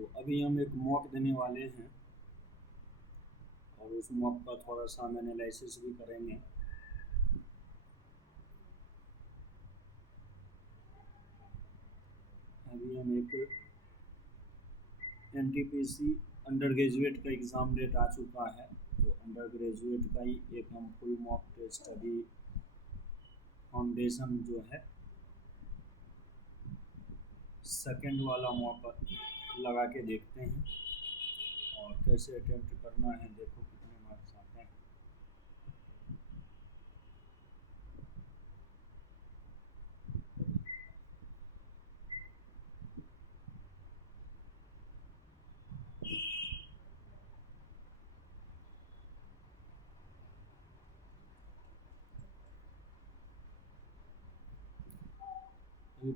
तो अभी हम एक मॉक देने वाले हैं और उस मॉक का थोड़ा सा हम एनालिसिस भी करेंगे। अभी हम एक NTPC अंडर ग्रेजुएट का एग्ज़ाम डेट आ चुका है, तो अंडर ग्रेजुएट का ही एक हम फुल मॉक टेस्ट अभी फाउंडेशन जो है सेकंड वाला मॉक लगा के देखते हैं और कैसे अटेम्प्ट करना है, देखो कितने मार्क्स आते हैं।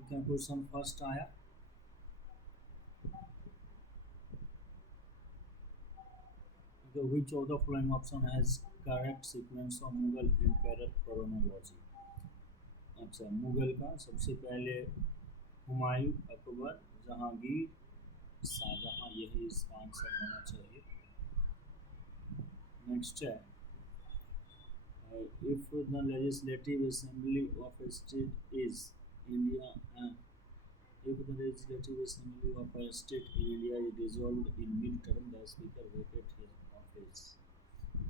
क्या क्वेश्चन फर्स्ट आया, which of the following option has correct sequence of Mughal empire chronology. अच्छा, मुगल का सबसे पहले हुमायूं, अकबर, जहांगीर, शाहजहां, यही इसका आंसर होना चाहिए। नेक्स्ट है, if the legislative assembly of a state is India if the legislative assembly of a state in India is dissolved in mid-term, the speaker vacate his office।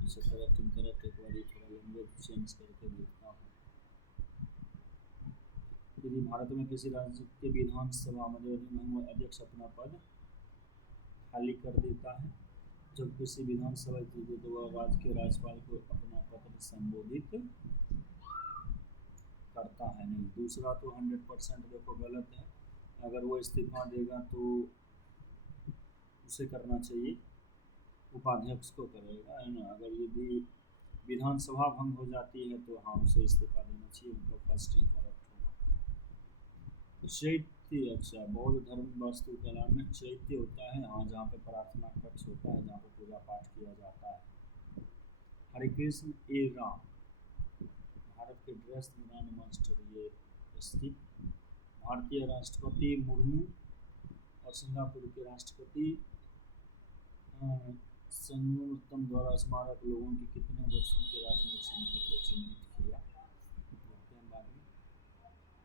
इसे करेक्ट इनकरेक्ट एक बार थोड़ा language change करके देखता हूँ। यदि भारत में किसी राज्य के विधानसभा में अध्यक्ष अपना पद खाली कर देता है, जब किसी विधानसभा तो वह राज्य के राज्यपाल को अपना पत्र संबोधित करता है। नहीं, दूसरा तो 100% देखो गलत है। अगर वो इस्तीफा देगा तो उसे करना चाहिए, उपाध्यक्ष को करेगा, है ना। अगर यदि विधानसभा भंग हो जाती है तो हाँ, उसे इस्तीफा देना चाहिए, मतलब फर्स्ट ही करेक्ट होगा। चैत्य, अच्छा, बौद्ध धर्म वास्तुकला में चैत्य होता है, हाँ, जहाँ पे प्रार्थना कक्ष होता है, जहाँ पे पूजा पाठ किया जाता है। हरे कृष्ण ए राम, भारत के ड्रेस निर्माण मास्टर ये स्थित। भारतीय राष्ट्रपति मुर्मू और सिंगापुर के राष्ट्रपति संगम द्वारा स्मारक लोगों की कितने वर्षों के राजनीतिक संबंध को चिन्हित किया, देखते हैं बाद में।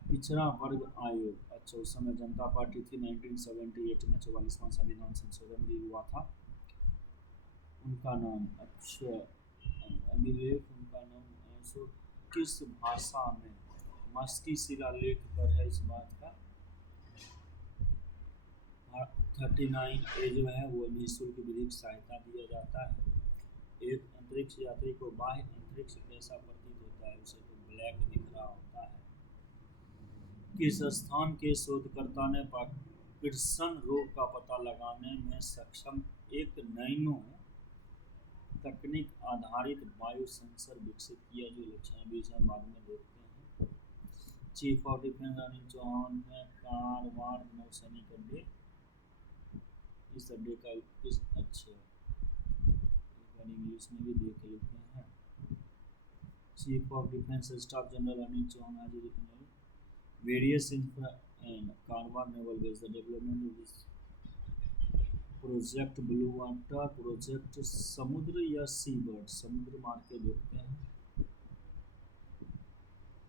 पिछड़ा वर्ग आयोग, अच्छा, उस समय जनता पार्टी थी। 1978 में 44वां संविधान संशोधन भी हुआ था। उनका नाम, अच्छा, अभिलेख, उनका नाम सो किस भाषा में मस्की शिलालेख पर है इस बात का। 39A जो है वो निःशुल्क विधिक सहायता दिया जाता है। एक अंतरिक्ष यात्री को बाह्य अंतरिक्ष कैसा प्रतीत होता है, उसे तो ब्लैक दिख रहा होता है। किस स्थान के शोधकर्ता ने पार्किंसन रोग का पता लगाने में सक्षम एक नैनो तकनीक आधारित बायो सेंसर विकसित किया, जो लक्षण भी है बाद में देखते हैं। Chief of defence Anil Chauhan ने कारवार नौसैनिक अड्डे, इस अड्डे का किस, अच्छा, इंग्लिश में भी देख लेते हैं। Chief of defence staff general Anil Chauhan आज various Karwar naval base the development of this project blue water project समुद्र या सी बर्ड, समुद्र मार के देखते हैं।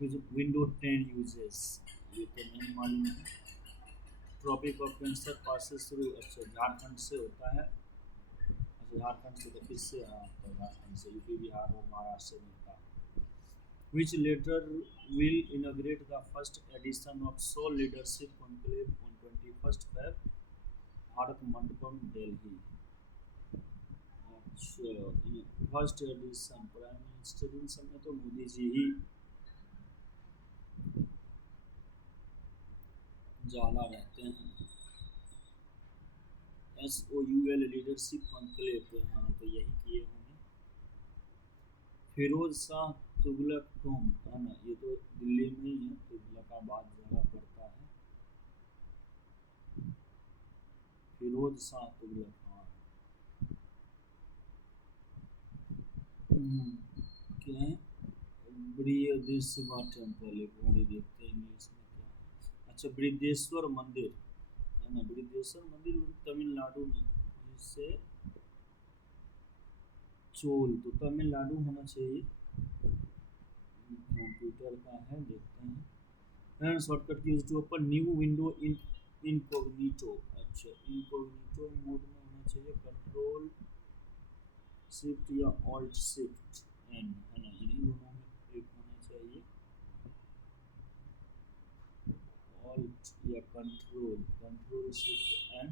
विंडो 10 यूजेस, ये तो नहीं मालूम है। Tropic of cancer passes through, अच्छा, झारखंड से होता है। अच्छा, झारखंड से तो किससे, हाँ, तो झारखंड से, यूपी बिहार और महाराष्ट्र से होता है। Which later will inaugurate the first edition of Seoul Leadership Conclave on 21st Feb, Bharat Mandapam, Delhi. अच्छा, first edition prime minister in सब में तो मोदी जी ही ज़्यादा रहते हैं। SOUL लीडरशिप कॉन्क्लेव, हाँ, तो यही किए होंगे। फिरोज शाह तुगलक टोम, है ना, ये तो दिल्ली में ही है, तुगलकाबाद जगह पड़ता है। फिरोज शाह तुगलक, हाँ। क्या है, बृहदेश्वर टेम्पल, एक बार देखते हैं इंग्लिश में क्या है। अच्छा, बृहदेश्वर मंदिर, है ना। बृहदेश्वर मंदिर तमिलनाडु में, जिससे चोल, तो तमिलनाडु होना चाहिए। कंप्यूटर का है, देखते हैं। And shortcut use to open new window in incognito. अच्छा, इनकॉग्निटो मोड में होना चाहिए, कंट्रोल शिफ्ट या ऑल्ट शिफ्ट एन, है ना, इन्हीं दोनों में एक होना चाहिए। ऑल्ट या कंट्रोल, कंट्रोल शिफ्ट एन,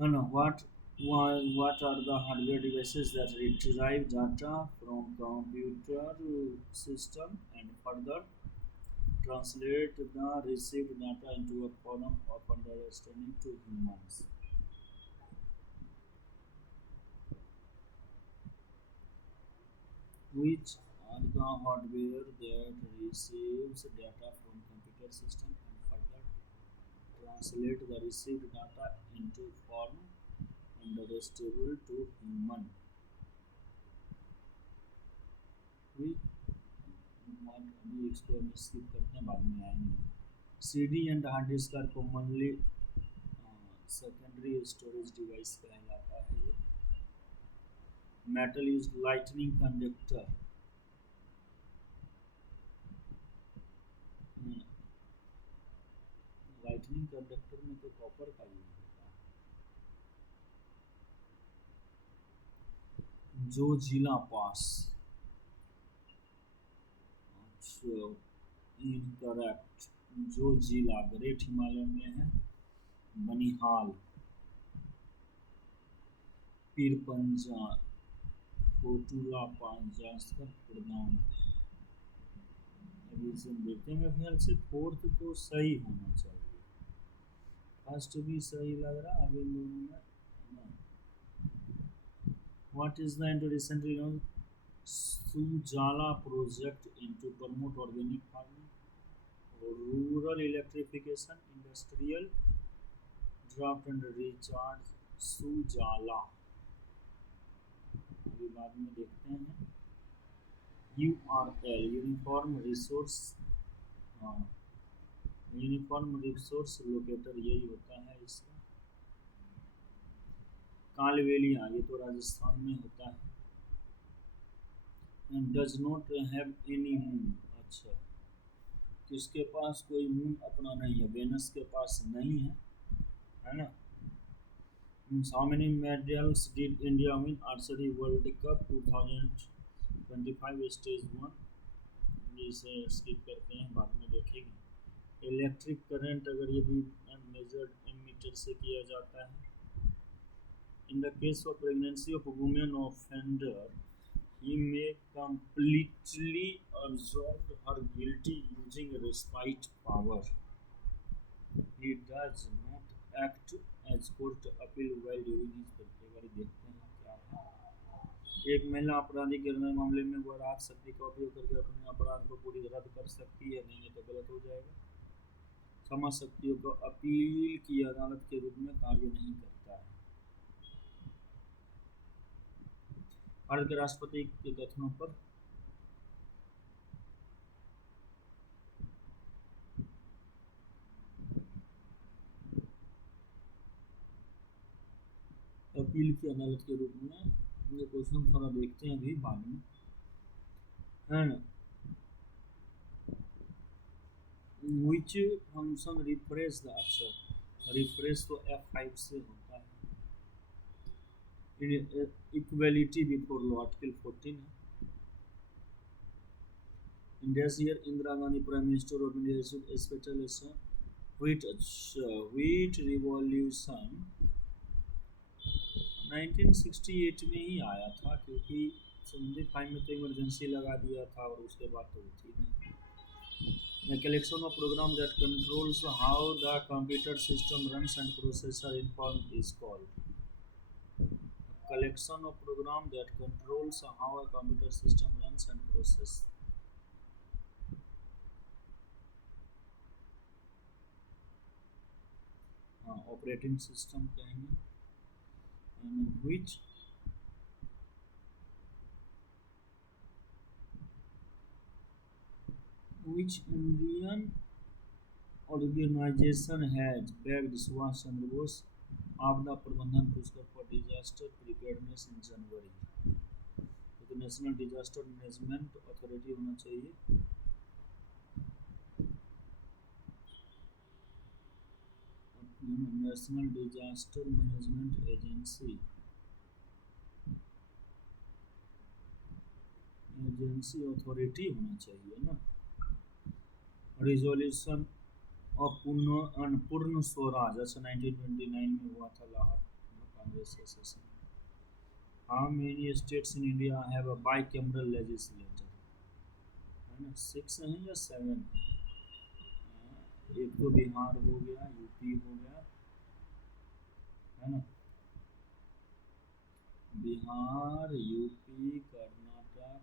है ना। What are the hardware devices that retrieve data from computer system and further translate the received data into a form of understanding to humans? Which are the hardware that receives data from computer system and further translate the received data into form understandable to human? Which अभी इसको हम skip करते हैं, बाद में आएंगे। CD and hard disk are commonly secondary storage device कहलाता है ये। Metal is lightning conductor, lightning conductor में तो कॉपर का यूज होता है। जो जिला पास, इनकरेक्ट। जो जिला ग्रेट हिमालय में है, बनिहाल। पीर पंजाब, कोटुला पांजास्कर प्रदान। अभी इसे देखते हैं, मेरे ख्याल से फोर्थ तो सही होना चाहिए, फर्स्ट भी सही लग रहा है अभी लोगों में। What is the into recently launched Sujala project into promote organic farming, rural electrification, industrial draft and recharge? सुजाला, अभी बाद में देखते हैं। URL यूनिफॉर्म रिसोर्स, हाँ, यूनिफॉर्म रिसोर्स लोकेटर यही होता है इसका। कालवेलिया, ये तो राजस्थान में होता है। And does not have any moon, अच्छा, किसके पास कोई मून अपना नहीं है, वेनस के पास नहीं है ना। How many medals did India win archery World Cup 2025 stage 1? इसे स्किप करते हैं, बाद में देखेंगे। इलेक्ट्रिक करंट अगर यदि मेजर्ड एमीटर से किया जाता है, in the case of pregnancy of a woman offender, he may completely absolve her guilty using respite power. He does not act as court appeal while during his birthday। देखते हैं क्या है। एक महिला अपराधी गिरने मामले में वह राज शक्ति का उपयोग करके अपने अपराध को पूरी रद्द कर सकती है, नहीं तो गलत हो जाएगा। क्षमा शक्तियों को अपील की अदालत के रूप में कार्य नहीं करता है। भारत के राष्ट्रपति के कथनों पर अपील की अदालत के रूप में, ये क्वेश्चन थोड़ा देखते हैं अभी बाद में, है ना। Which function refresh the, अच्छा, रिफ्रेश तो F5 से होता है। इक्वलिटी बिफोर लॉ आर्टिकल 14 है। India year Indira Gandhi prime minister of India issued A special wheat revolution 1968 में ही आया था, क्योंकि 75 में तो इमरजेंसी लगा दिया था और उसके बाद तो थी नहीं। A collection of programs that controls how the computer system runs and processor inform is called. A collection of programs that controls how a computer system runs and process. Operating system कहेंगे। And which Indian organisation has bagged Subhash Chandra Bose Aapda Prabandhan Puraskar for disaster preparedness in January. तो national disaster management authority होना चाहिए। National disaster management agency authority होना चाहिए ना। Resolution और पूर्ण स्वराज, अच्छा 1929 में हुआ था लाहौर कांग्रेस का session. How many states in India have a bicameral legislature, है ना, 6 हैं या 7 हैं? एक तो बिहार हो गया, यूपी हो गया, है ना, बिहार, यूपी, कर्नाटक,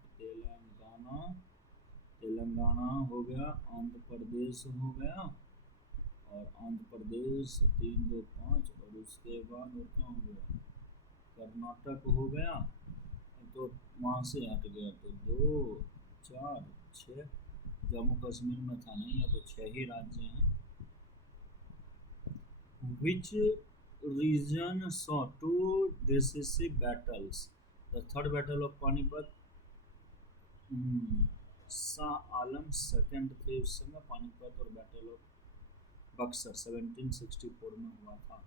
तेलंगाना हो गया, आंध्र प्रदेश हो गया, और आंध्र प्रदेश 3 2 5, और उसके बाद और क्या हो गया, कर्नाटक हो गया, तो वहाँ से हट गया तो 2 4 6, जम्मू कश्मीर में था नहीं है, तो 6 ही राज्य हैं। Which region saw 2 decisive battles? The third battle of Panipat, Shah Alam second थे उस समय, पानीपत और बैटल ऑफ बक्सर 1764 में हुआ था।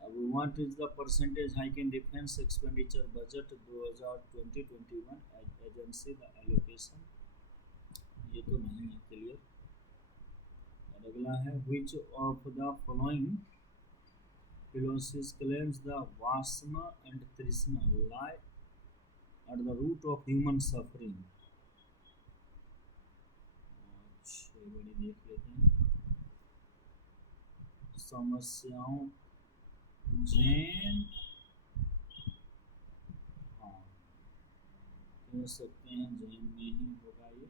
अब what is the percentage hike in defence expenditure budget 2020-21 agency the allocation, ये तो नहीं है क्लियर। और अगला है which of the following philosophies claims the vasana and trishna lie at the root of human suffering। अच्छा बड़ी देख लेते हैं समस्याओं, जैन, हाँ कह सकते हैं जैन में ही होगा ये।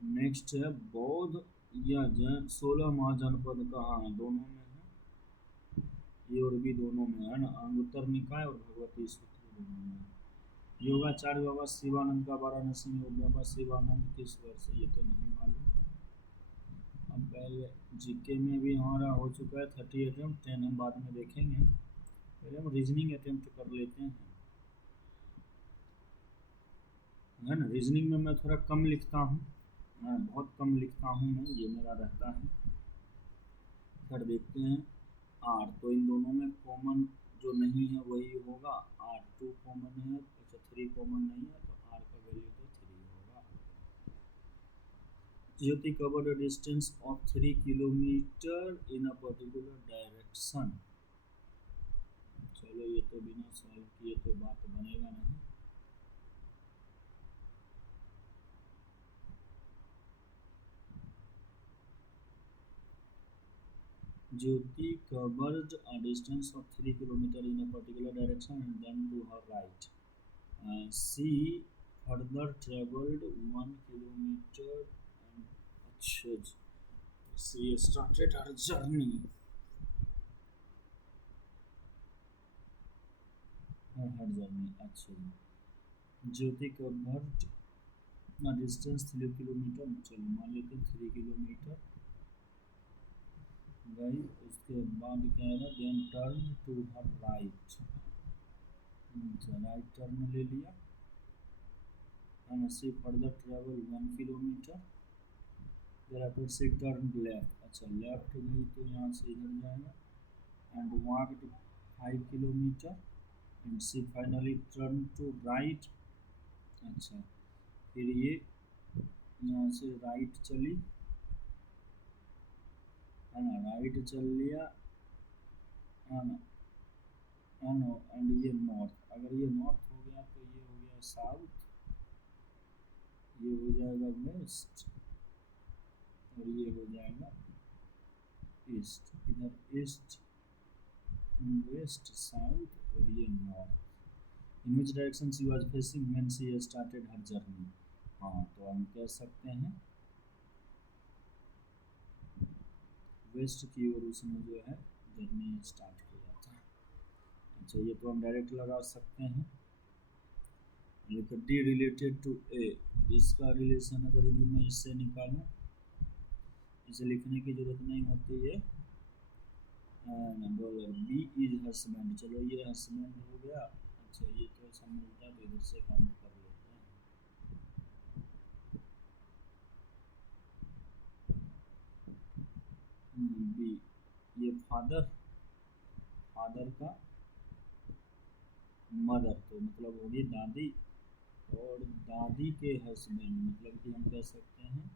नेक्स्ट है बौद्ध या जैन, 16 महाजनपद कहाँ है, दोनों में है, ये और भी दोनों में है ना, अंगुत्तर निकाय और भगवती सूत्र दोनों में। योगाचार्य बाबा शिवानंद का वाराणसी में बाबा शिवानंद किस वर्ष, ये तो नहीं मालूम। अब पहले जीके में भी हमारा हो चुका है 30 अटेम्प्ट, 10 हम बाद में देखेंगे, पहले हम रीजनिंग अटेम्प्ट कर लेते हैं, है ना। रीजनिंग में मैं थोड़ा कम लिखता हूँ, बहुत कम लिखता हूँ मैं, ये मेरा रहता है। फिर देखते हैं आर, तो इन दोनों में कॉमन जो नहीं है वही होगा, आर 2 कॉमन है, अच्छा 3 कॉमन नहीं है, तो आर का वैल्यू तो 3 होगा। Jyoti covered a distance of 3 kilometre in a particular direction, चलो ये तो बिना सॉल्व किए तो बात बनेगा नहीं। Jyoti covered a distance of 3 kilometers in a particular direction and then to her right. She further traveled 1 kilometer and अच्छा she started her journey. her journey अच्छा ज्योति covered a distance 3 किलोमीटर, चलो मान लेते हैं 3 किलोमीटर गई, उसके बाद क्या है, then turn to her right, right turn ले लिया, and she further travel 1 kilometer, thereafter she turned left, अच्छा लेफ्ट गई तो यहाँ से इधर जाएगा, and walked 5 kilometer and she finally turned to right, अच्छा फिर ये यहाँ से राइट चली, है ना, राइट चल लिया, है ना, एंड ये नॉर्थ, अगर ये नॉर्थ हो गया तो ये हो गया साउथ, ये हो जाएगा वेस्ट, और ये हो जाएगा ईस्ट, इधर ईस्ट वेस्ट साउथ और ये north. In which direction she was facing when she started her journey, हाँ तो हम कह सकते हैं वेस्ट की ओर उसने जो है जर्नी स्टार्ट किया था। अच्छा, ये तो हम डायरेक्ट लगा सकते हैं। लेकिन डी रिलेटेड टू ए, इसका रिलेशन अगर यदि मैं इससे निकालूं, इसे लिखने की जरूरत नहीं होती है। डॉलर बी इज हस्बैंड, चलो ये हस्बैंड हो गया। अच्छा, ये तो समझता है तो इधर से काउंट कर लेते हैं। बी, ये फादर, फादर का मदर तो मतलब होगी दादी, और दादी के हस्बैंड मतलब कि हम कह सकते हैं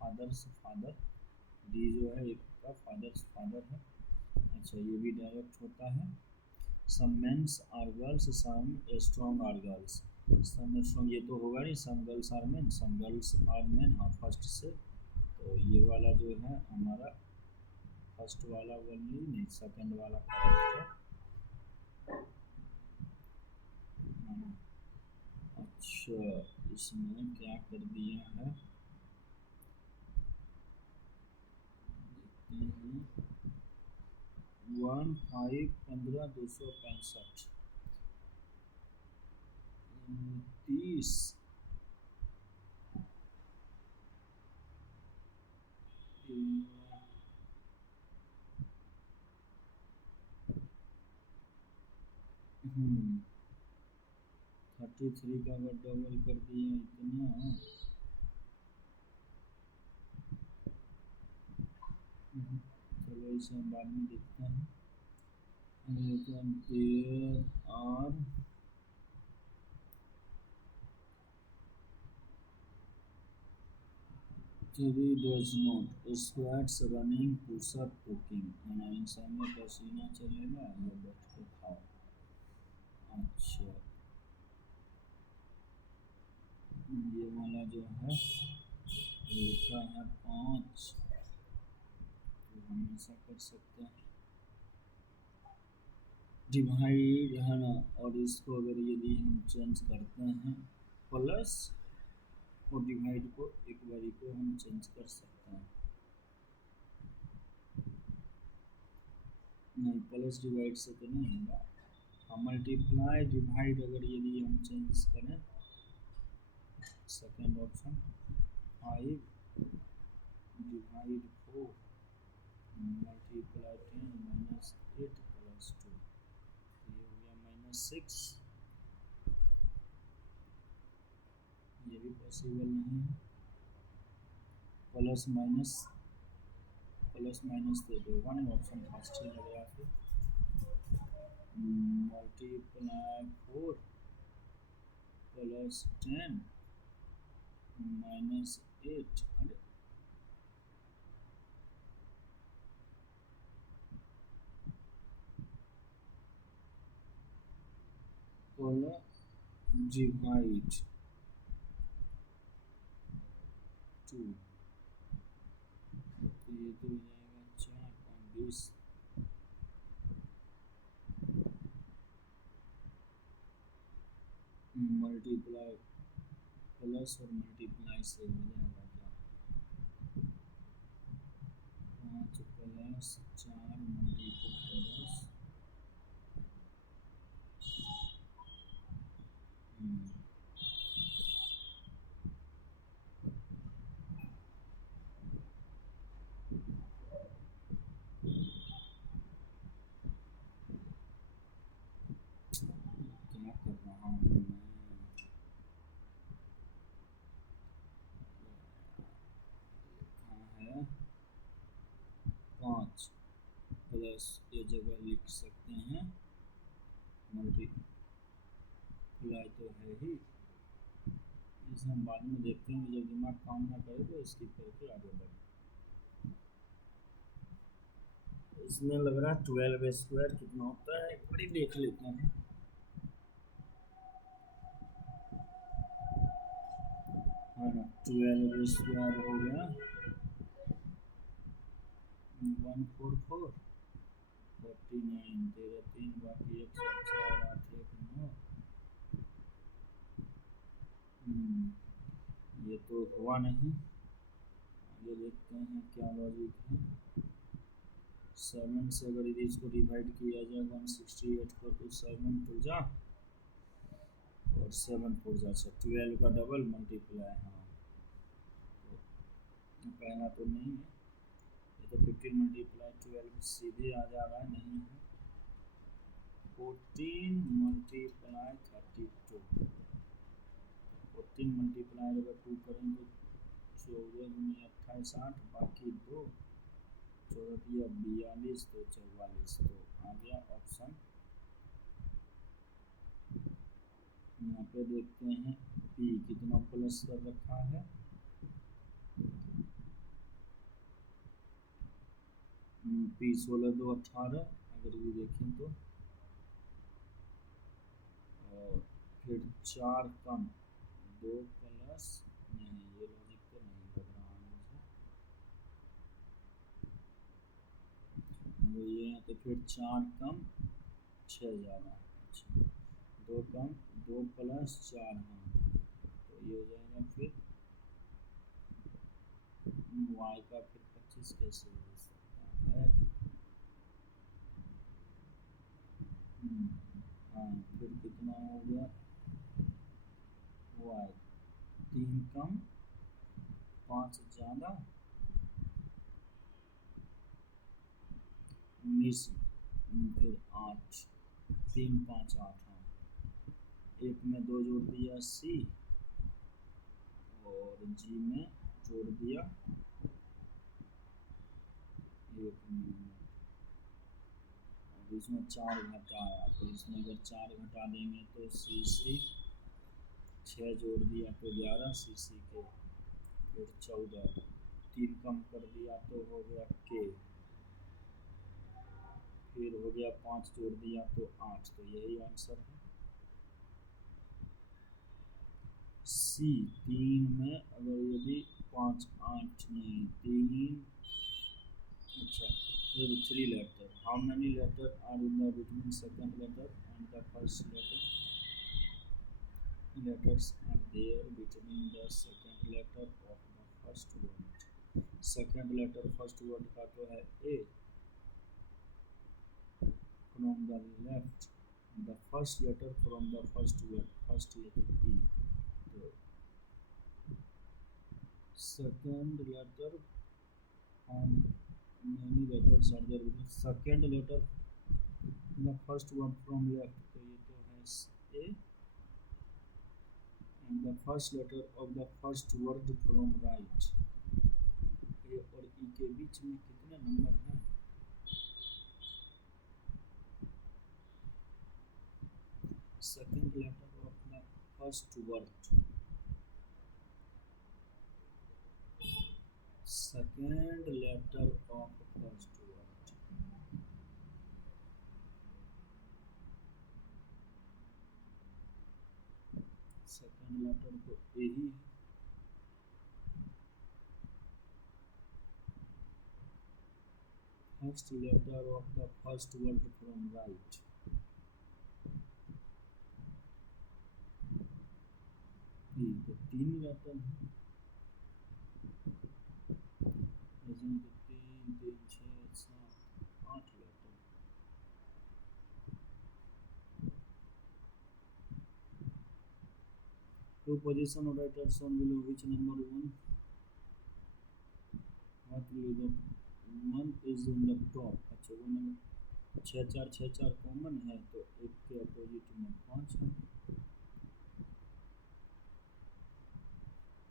फादर से फादर। डी जो है एक का फादर से फादर है। अच्छा, ये भी डायरेक्ट होता है। Some mens are girls, some strong are girls. Some strong ये तो होगा नहीं, some girls are men, some girls are men, हाँ फर्स्ट से। तो ये वाला जो है हमारा फर्स्ट वाला ओनली नहीं, सेकंड वाला करेक्ट है। अच्छा, इसमें क्या कर दिया है, देखते हैं। 1,5,15,265 30। हम्म 33 का अगर डबल कर दिया इतना, चलो इसे हम बाद में देखते हैं। There are 3 does not squats running push up cooking, इन सब में पसीना चलेगा या बैठ के खाओ। अच्छा, ये वाला जो है लिखा है 5, तो हम ऐसा कर सकते हैं डिवाइड है ना, और इसको अगर यदि हम चेंज करते हैं प्लस और डिवाइड को एक बारी को हम चेंज कर सकते हैं। नहीं, प्लस डिवाइड से तो नहीं होगा। हम मल्टीप्लाई डिवाइड अगर यदि हम चेंज करें, second option 5 divide 4 multiply 10 minus 8 plus 2, ये हो गया -6। ये भी पॉसिबल नहीं है। प्लस माइनस दे दो, वन ऑप्शन फास्ट ही लग रहा है। मल्टीप्लाई 4 प्लस 10 माइनस 8, अरे डिवाइड 2, तो ये तो हो जाएगा 4 20। मल्टीप्लाई प्लस और मल्टीप्लाई से हो जाएगा क्या, 5 प्लस 4 मल्टीप्लाई 10। क्या कर रहा हूँ मैं, लिखा है 5 प्लस, ये जगह लिख सकते हैं मल्टीप्लाई तो है ही, इसे हम बाद में देखते हैं जब दिमाग काम ना करे तो स्किप करके आगे बढ़े। इसमें लग रहा है 12 स्क्वायर कितना होता है, एक बार देख लेते हैं। हाँ ना, 12 स्क्वायर हो गया 144 49, 13 3 बाकी 1 7 4 8 1 9। ये तो हुआ नहीं, आगे देखते हैं क्या लॉजिक है। 7 से अगर यदि इसको डिवाइड किया जाए 168 को तो 7 4 जा और 7 4 जा 12 का डबल मल्टीप्लाई। हाँ तो पहला तो नहीं है, ये तो 15 मल्टीप्लाई 12 सीधे आ जा रहा है, नहीं है। 14 मल्टीप्लाई 32, 14 मल्टीप्लाई अगर 2 करें तो 14 में 28 8 बाकी 2 14 42 तो 44, तो आ गया ऑप्शन। यहाँ पे देखते हैं पी कितना प्लस कर रखा है, पी 16 2 18 अगर ये देखें तो, और फिर 4 कम 2 प्लस, नहीं ये लॉजिक तो नहीं लग रहा है मुझे, ये है तो फिर 4 कम 6 ज़्यादा, अच्छा 2 कम 2 प्लस 4, हाँ तो ये हो जाएगा फिर y का फिर 25 कैसे हो सकता है। हाँ फिर कितना हो गया y 3 कम 5 ज़्यादा 19, फिर 8 3 5 8, हाँ एक में 2 जोड़ दिया सी और जी में जोड़ दिया 1 मिनट, और इसमें 4 घटाया तो इसमें अगर 4 घटा देंगे तो सी 6 जोड़ दिया तो 11 सी के, फिर 14 3 कम कर दिया तो हो गया के, फिर हो गया 5 जोड़ दिया तो 8, तो यही आंसर है। सी 3 में अगर यदि 5 8 नहीं 3, अच्छा ये 3 letter, how many letter are in the between second letter and the first letter, letters are there between the second letter of the first word, second letter first word का तो है a, from the left the first letter from the first word, first letter e, तो second letter from many letters are there between second letter the first one from left, तो ये तो है a, and the first letter of the first word from right, ए और ई के बीच में कितने नंबर हैं, second letter of the first word, second letter of first word, second letter तो ए ही है, first letter of the first word from right, तो 3 लेटर हैं, इसमें तो 3 3 6 7 8 letter, to position of writers on below which number 1 what will the 1 is in the top, अच्छा वो number 6 4 common है तो एक के अपोजिट में 5 है,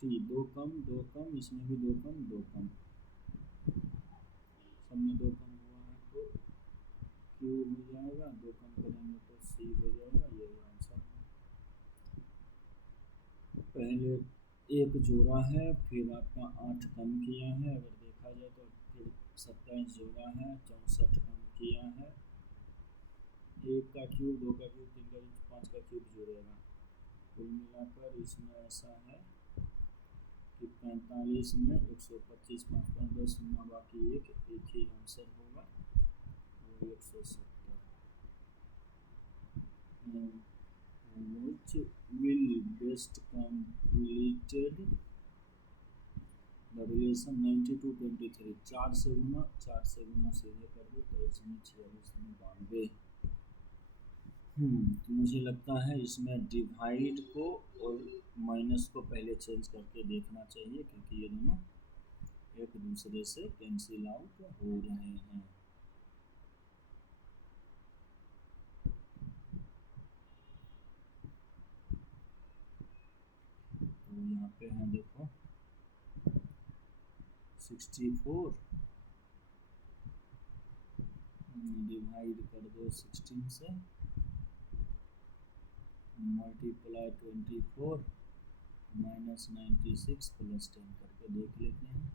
टी 2 कम इसमें भी 2 कम सब में 2 कम हुआ है तो क्यू हो जाएगा, 2 कम करेंगे तो सी हो जाएगा, यही आंसर है। पहले एक जोड़ा है फिर आपका 8 कम किया है, अगर देखा जाए तो फिर 27 जोड़ा है 64 कम किया है, 1 का क्यूब 2 का क्यूब 3 का क्यूब 5 का क्यूब जोड़ेगा, कुल मिलाकर इसमें ऐसा है कि 45 में 125 5 5 10 बाकी एक ही आंसर होगा, वो 170। which will best completed relation 92-23, 4 से गुना सीधे कर दो, 23 में 46 में 92। तो मुझे लगता है इसमें डिवाइड को और माइनस को पहले चेंज करके देखना चाहिए, क्योंकि ये दोनों एक दूसरे से कैंसिल आउट हो रहे हैं। तो यहाँ पे है देखो 64 डिवाइड कर दो 16 से, मल्टीप्लाई 24 माइनस 96 प्लस 10 करके देख लेते हैं।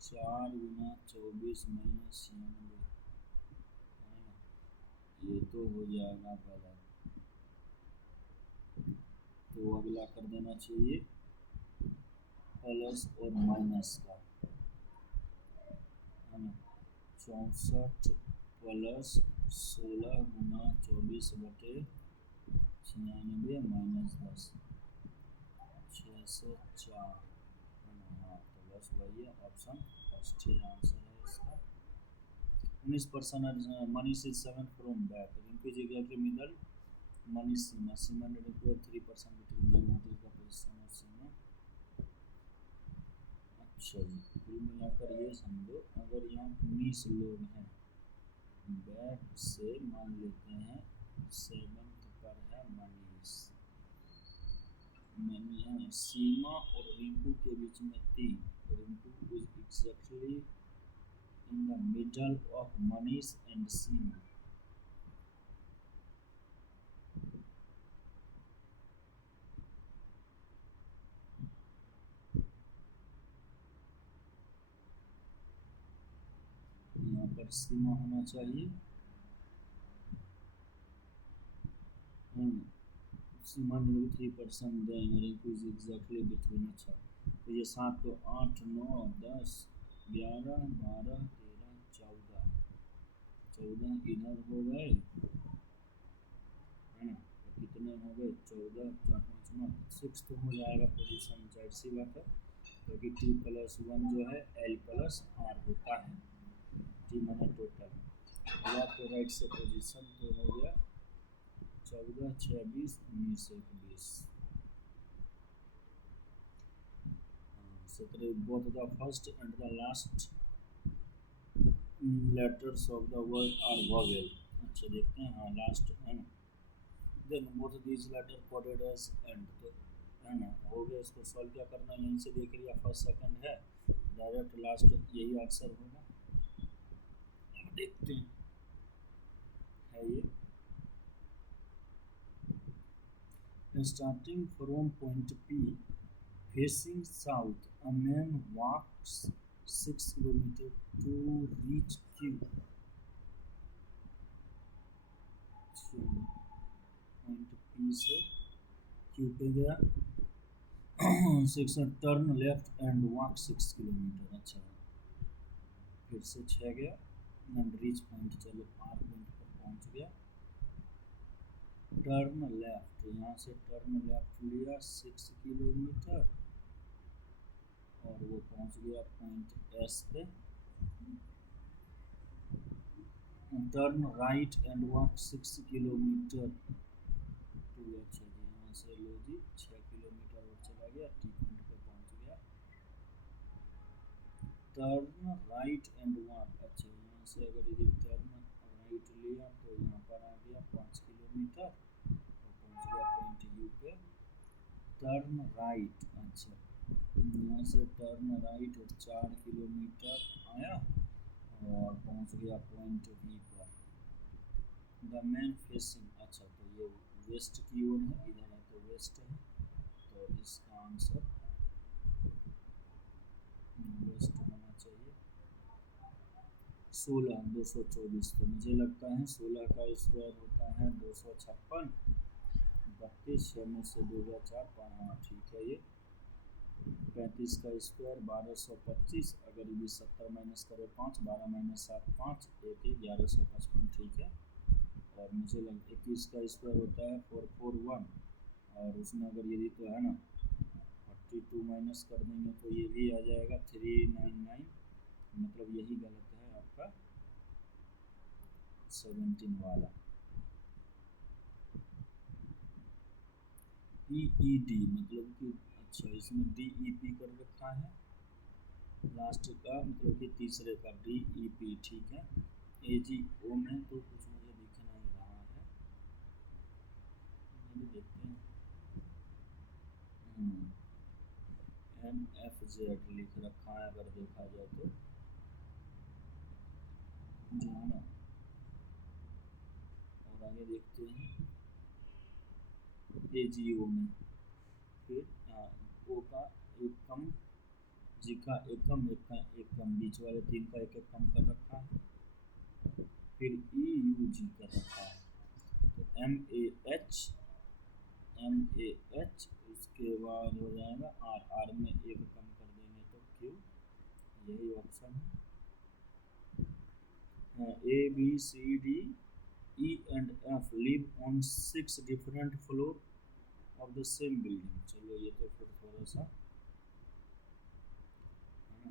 4 गुना 24 माइनस 96, ये तो हो जाएगा गलत, तो अगला कर देना चाहिए प्लस और माइनस का, है ना। 64 प्लस 16 गुना 24 बटे 96 माइनस 10, 6 से 4, है ना। हाँ, तो बस वही है, ऑप्शन फर्स्ट ही आंसर है इसका। 19% Mani is 7 from back, Rinku ji के मिडल मनी सीमा 3% बिटवीन का पोजीशन और सीमा। अच्छा जी, कुल मिलाकर ये समझो, अगर यहाँ 19 लोग हैं, बैक से मान लेते हैं 7th पर है मनीष, मनी है सीमा और रिंकू के बीच में 3, Rinku is exactly in the middle of Manish and Seema. यहाँ पर सीमा होना चाहिए, सीमा 3% देंगे, रिंकू इज एग्जैक्टली बिटवीन। अच्छा, तो ये 7 तो 8 9 10 11 12 13 14 इधर हो गए, है ना। तो कितने हो गए 14, 4 5 9 6 तो हो जाएगा पोजीशन, जाहिर सी बात है, क्योंकि T + 1 जो है L + R होता है, T माने टोटल, लेफ्ट और राइट से पोजीशन तो हो गया 14 26 19 21। 17 both the first and the last letters of the word are vowel। अच्छा देखते हैं, हाँ लास्ट है ना, then both these letter coded as end, तो है ना, हो गया। इसको सॉल्व क्या करना है, यहीं से देख लिया, फर्स्ट सेकंड है, डायरेक्ट लास्ट यही आंसर होगा। देखते हैं, है ये starting from point P facing south, a man walks 6 kilometers to reach Q। Point P से Q पे गया, 6 turn left and walk 6 kilometre. अच्छा, फिर से 6 गया एंड रीच पॉइंट, चलो R पॉइंट पर पहुंच गया। टर्न लेफ्ट, यहाँ से टर्न लेफ्ट लिया 6 किलोमीटर और वो पहुंच गया पॉइंट S पे। Turn right and walk 6 kilometre to, अच्छा जी, यहाँ से लो जी 6 किलोमीटर और चला गया, T पॉइंट पे पहुंच गया। टर्न राइट एंड वॉक, अच्छा यहाँ से अगर यदि टर्न राइट लिया तो यहाँ पर आ गया 5 किलोमीटर और पहुंच गया पॉइंट U पे। टर्न राइट, अच्छा यहाँ से टर्न राइट 4 किलोमीटर आया और पहुंच गया पॉइंट V पर। द मैन फेसिंग, अच्छा तो ये वेस्ट की ओर है, इधर है तो वेस्ट है, तो इसका आंसर वेस्ट होना चाहिए। 16 224, तो मुझे लगता है 16 का स्क्वायर होता है 256, 32 6 में से 2 गया 4 5, हाँ ठीक है। ये 35 का स्क्वायर 1225, अगर ये 70 माइनस करो 5, 12 माइनस 7 5, 1 1155, ठीक है। और मुझे लग 21 का स्क्वायर होता है 441, और उसमें अगर यदि तो है ना 52 माइनस कर देंगे तो ये भी आ जाएगा 399, मतलब यही गलत है आपका 17 वाला। EED मतलब कि अच्छा इसमें DEP कर रखा है लास्ट का, मतलब कि तीसरे का DEP, ठीक है। AGO में तो कुछ मुझे दिख नहीं रहा है, देखते हैं। NFZ लिख रखा है अगर देखा जाए तो, जो है ना। और आगे देखते हैं AGO में, फिर O का एकम, जी का एकम, एकम बीच वाले तीन का एक एक कम कर रखा है, फिर EUG कर रखा है, तो MAH, उसके बाद हो जाएगा R में एक कम कर देंगे तो Q, यही ऑप्शन है। ABCDE and F live on 6 different floor of the same building। चलो ये तो फिर थोड़ा सा है ना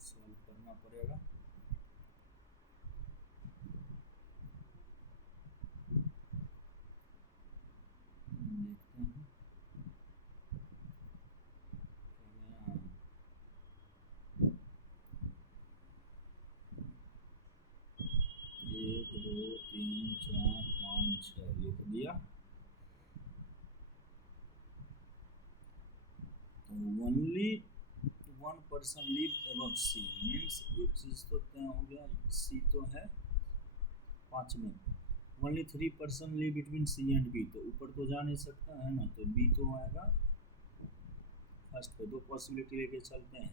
सॉल्व करना पड़ेगा। देखते हैं हाँ, 1 2 3 4 5 6 लिख दिया। तो only 1% live above C means एक चीज़ तो तय हो गया, C तो है 5 में, only 3% live between C and B, तो ऊपर तो जा नहीं सकता है ना, तो B तो आएगा फर्स्ट पे। दो पॉसिबिलिटी लेके चलते हैं।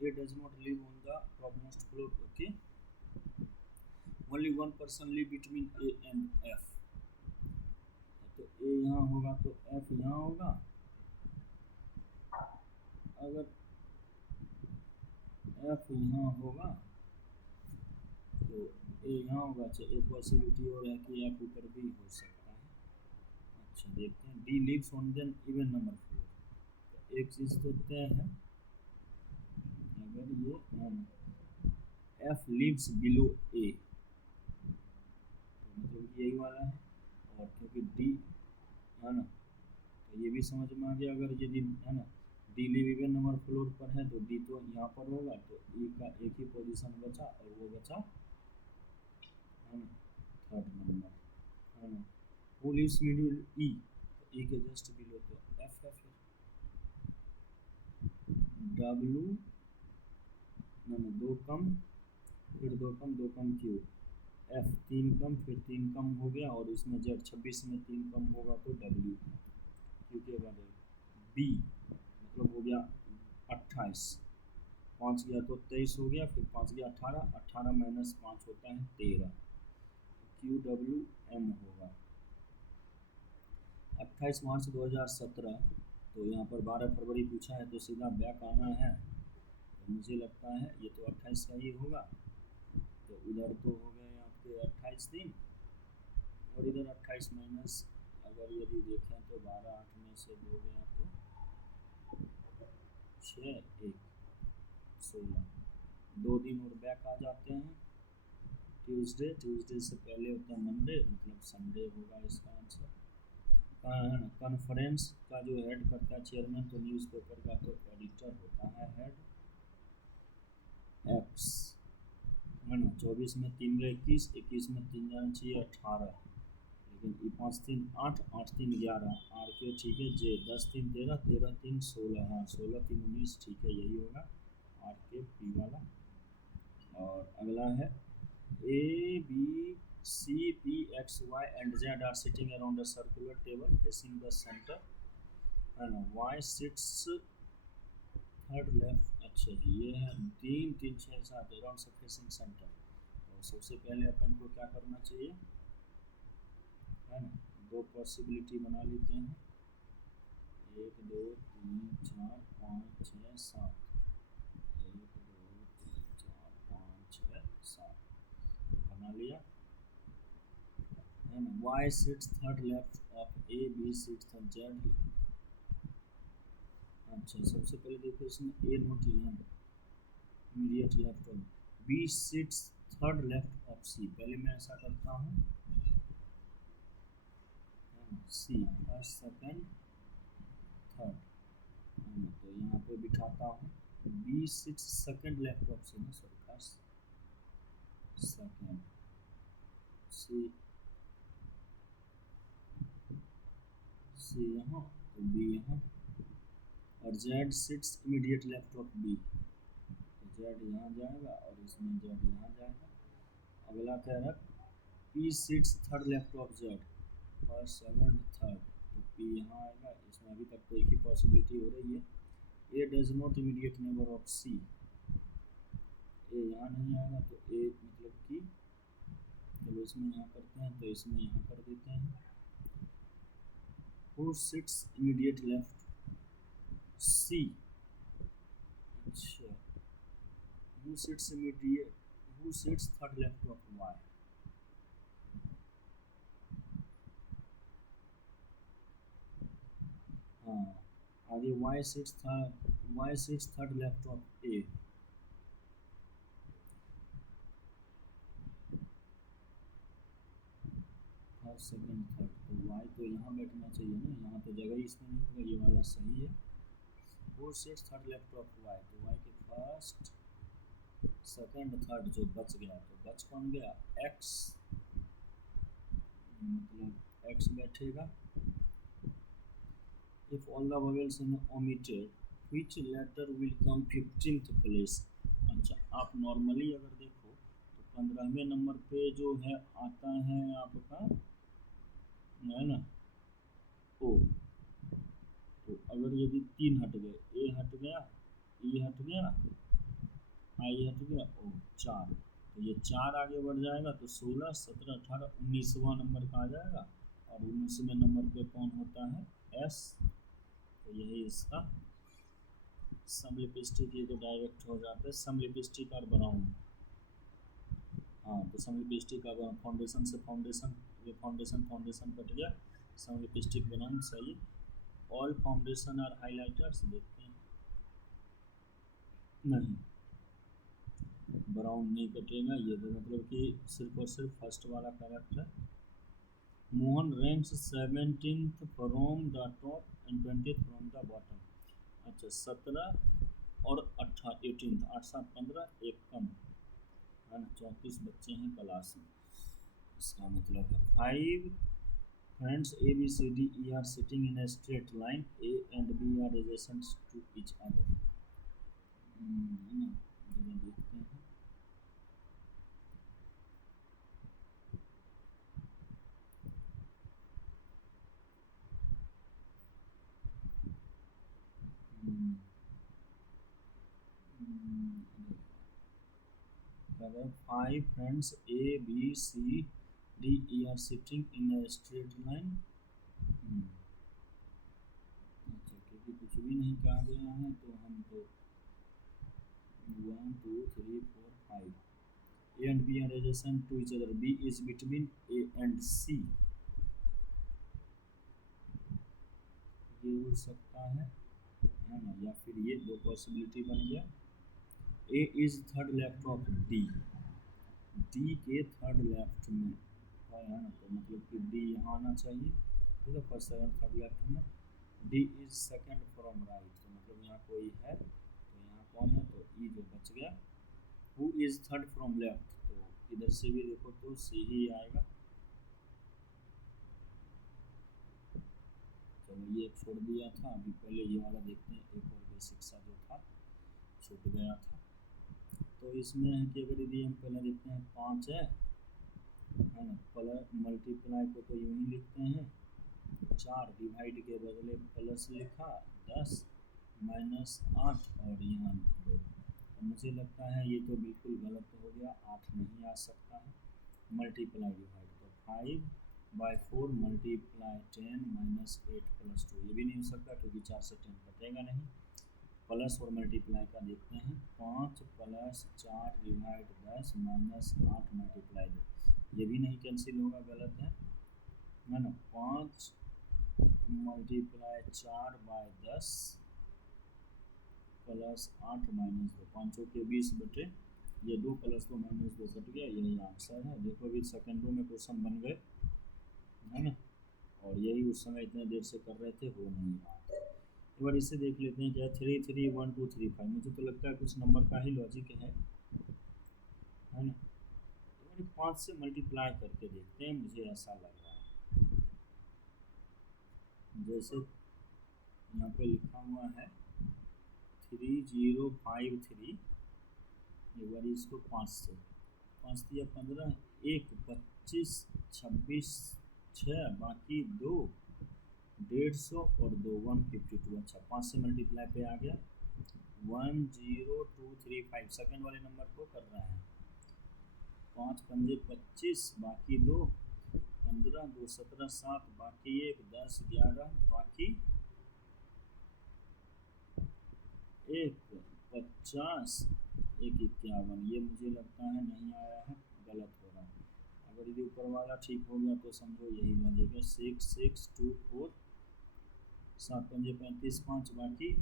A does not live on the top most floor, okay. Only 1% live between A and F, तो A यहाँ होगा तो F यहाँ होगा। अगर F यहाँ होगा तो A यहाँ होगा। अच्छा एक पॉसिबिलिटी और है कि F ऊपर भी हो सकता है। अच्छा देखते हैं, D lives on then even number floor, तो एक चीज़ तो तय है, अगर ये F लिव्स बिलो A, तो मतलब यही वाला है, और क्योंकि D है ना, तो ये भी समझ में आ गया। अगर यदि है ना D live even number floor पर है तो D तो यहाँ पर होगा, तो E का एक ही पोजीशन बचा, और वो बचा है ना थर्ड नंबर, है ना। हु लिव्स मिडिल E, तो E के जस्ट बिलो तो F है, फिर W ना दो कम, फिर दो कम, दो कम Q, F तीन कम, फिर तीन कम हो गया, और इसमें Z 26 में तीन कम होगा तो W, Q के बाद B मतलब हो गया 28, 5 गया तो 23 हो गया, फिर 5 गया 18, 18 माइनस 5 होता है 13, QWM होगा। 28 मार्च 2017, तो यहाँ पर 12 फरवरी पूछा है तो सीधा बैक आना है, तो मुझे लगता है ये तो 28 का ही होगा। तो उधर तो हो गए आपके 28 दिन, और इधर 28 माइनस अगर यदि देखें तो 12, 8 में से 2 गया तो 6, 1, 16, 2 दिन और बैक आ जाते हैं। ट्यूसडे, ट्यूसडे से पहले होता है मंडे, मतलब संडे होगा इसका आंसर। कॉन्फ्रेंस का जो हेड करता है चेयरमैन, तो न्यूज़पेपर का तो एडिटर होता है हेड, एक्स है ना। 24 में 3 गए 21, 21 में 3 जाना चाहिए 18, लेकिन ये 5 3 8, 8 3 11, आर के ठीक है। जे 10 3 13, 13 3 16, हाँ 16 3 19, ठीक है यही होगा आर के पी वाला। और अगला है ABCPXY and Z are sitting around a circular table facing the center, and Y sits third left। अच्छा जी ये है 3 3 6 7 around facing center। तो सबसे पहले अपन को क्या करना चाहिए, है ना, दो पॉसिबिलिटी बना लेते हैं, 1 2 3 4 5 6 7, 1 2 3 4 5 6 7 बना लिया, है ना। Y sits third left of A, B sits third Z, अच्छा, सबसे पहले देखो इसमें A not land immediate left of B sits third left of C. पहले मैं ऐसा करता हूँ, सी फर्स्ट सेकंड थर्ड, तो यहाँ पे बिठाता हूँ B sits second left of C ना, sorry first second C, C यहाँ तो बी यहाँ, और Z sits immediate left of B, तो जेड यहाँ जाएगा और इसमें जेड यहाँ जाएगा। अगला कह रहा P seats third left of Z, first second third, तो पी यहाँ आएगा। इसमें अभी तक तो एक ही पॉसिबिलिटी हो रही है, A does not immediate neighbour of C, A यहाँ नहीं आएगा तो ए मतलब कि चलो इसमें यहाँ करते हैं, तो इसमें यहाँ कर देते हैं who sits immediate left C. अच्छा, who sits immediate, who sits third left of Y, हाँ आगे Y sits third left of A, first second third, तो वाई तो यहाँ बैठना चाहिए ना, यहाँ तो जगह ही इसमें नहीं होगा, ये वाला सही है। Four sits third left of Y, तो वाई के फर्स्ट सेकंड थर्ड जो बच गया, तो बच कौन गया एक्स, मतलब एक्स बैठेगा। If all the vowels in omitted which letter will come 15th place. अच्छा, आप नॉर्मली अगर देखो तो 15वें नंबर पे जो है आता है आपका, है ना, ओ, तो अगर यदि तीन हट गए, ए हट गया, ई हट गया, आई हट गया, ओ चार, तो ये चार आगे बढ़ जाएगा तो 16 17 18 19वां नंबर का आ जाएगा। और 19वें नंबर पे कौन होता है एस, तो यही इसका समलिपिस्टिक, ये तो डायरेक्ट हो जाता है समलिपिस्टिक और ब्राउन। हाँ, तो समलिपिस्टिक का फाउंडेशन से फाउंडेशन, ये फाउंडेशन कट गया, समलिपिस्टिक बनाना सही। ऑल फाउंडेशन और हाइलाइटर्स देखते हैं, नहीं ब्राउन नहीं कटेगा, ये तो मतलब कि सिर्फ और सिर्फ फर्स्ट वाला करेक्ट है। Mohan ranks 17th from the top and 20th from the bottom. अच्छा, 17 और 18, 8 7 15, एक कम है ना, 34 बच्चे हैं क्लास में। इसका मतलब है 5 friends A B C D E are sitting in a straight line, A and B are adjacent to each other, है ना, जरा देखते हैं। अगर 5 friends A B C D E are sitting in a straight line, अच्छा क्योंकि कुछ भी नहीं कहा गया है तो हम तो 1 2 3 4 5, A and B are adjacent to each other, B is between A and C, ये हो सकता है ना, या फिर ये दो पॉसिबिलिटी बन गया। A is third left of D, D के थर्ड लेफ्ट में है ना, तो मतलब कि D यहाँ आना चाहिए, ठीक है, फर्स्ट सेकंड थर्ड लेफ्ट में। D is second from right, तो मतलब यहाँ कोई है, तो यहाँ कौन है, तो E जो बच गया। Who is third from left, तो इधर से भी देखो तो C ही आएगा। चलो ये छोड़ दिया था, अभी पहले ये वाला देखते हैं, एक और बेसिक सा जो था छूट गया था। तो इसमें है कि अगर यदि हम पहले देखते हैं 5 है ना, प्लस मल्टीप्लाई को तो यूँ ही लिखते हैं, 4 डिवाइड के बदले प्लस लिखा, 10 माइनस 8 और यहाँ 2, तो मुझे लगता है ये तो बिल्कुल गलत हो गया, 8 नहीं आ सकता है। मल्टीप्लाई डिवाइड, तो 5/4 मल्टीप्लाई 10 माइनस 8 प्लस 2, ये भी नहीं हो सकता क्योंकि 4 से 10 कटेगा नहीं। प्लस और मल्टीप्लाई का देखते हैं, 5 + 4 डिवाइड 10 माइनस 8 मल्टीप्लाई 2, ये भी नहीं कैंसिल होगा, गलत है ना। 5 × 4/10 प्लस 8 माइनस 2, 5 के 20 बटे ये 2 प्लस 2 माइनस 2 कट गया, यही आंसर है। देखो अभी सेकंडों में क्वेश्चन बन गए, है ना, और यही उस समय इतने देर से कर रहे थे, हो नहीं रहा। एक बार इसे देख लेते हैं क्या, 3 3 1 2 3 5, मुझे तो लगता है कुछ नंबर का ही लॉजिक है ना। 5 से मल्टीप्लाई करके देखते हैं, मुझे ऐसा लग रहा है जैसे यहाँ पे लिखा हुआ है 3053, एक बार इसको 5 से, 5 दिया 15, 1 25 26 6, बाकी 2 150 और 2 152। अच्छा 5 से मल्टीप्लाई पे आ गया, 10235 सेकंड वाले नंबर को कर रहा है। 5 पंजे 25, बाकी 2 15, 2 17 7, बाकी 1 10 11, बाकी 1 50, 1 51। ये मुझे लगता है नहीं आया है, गलत हो रहा है। अगर ये ऊपर वाला ठीक हो गया तो समझो यही लॉजिक है। 6 6 2 4, 7 पंजे 35 5, बाकी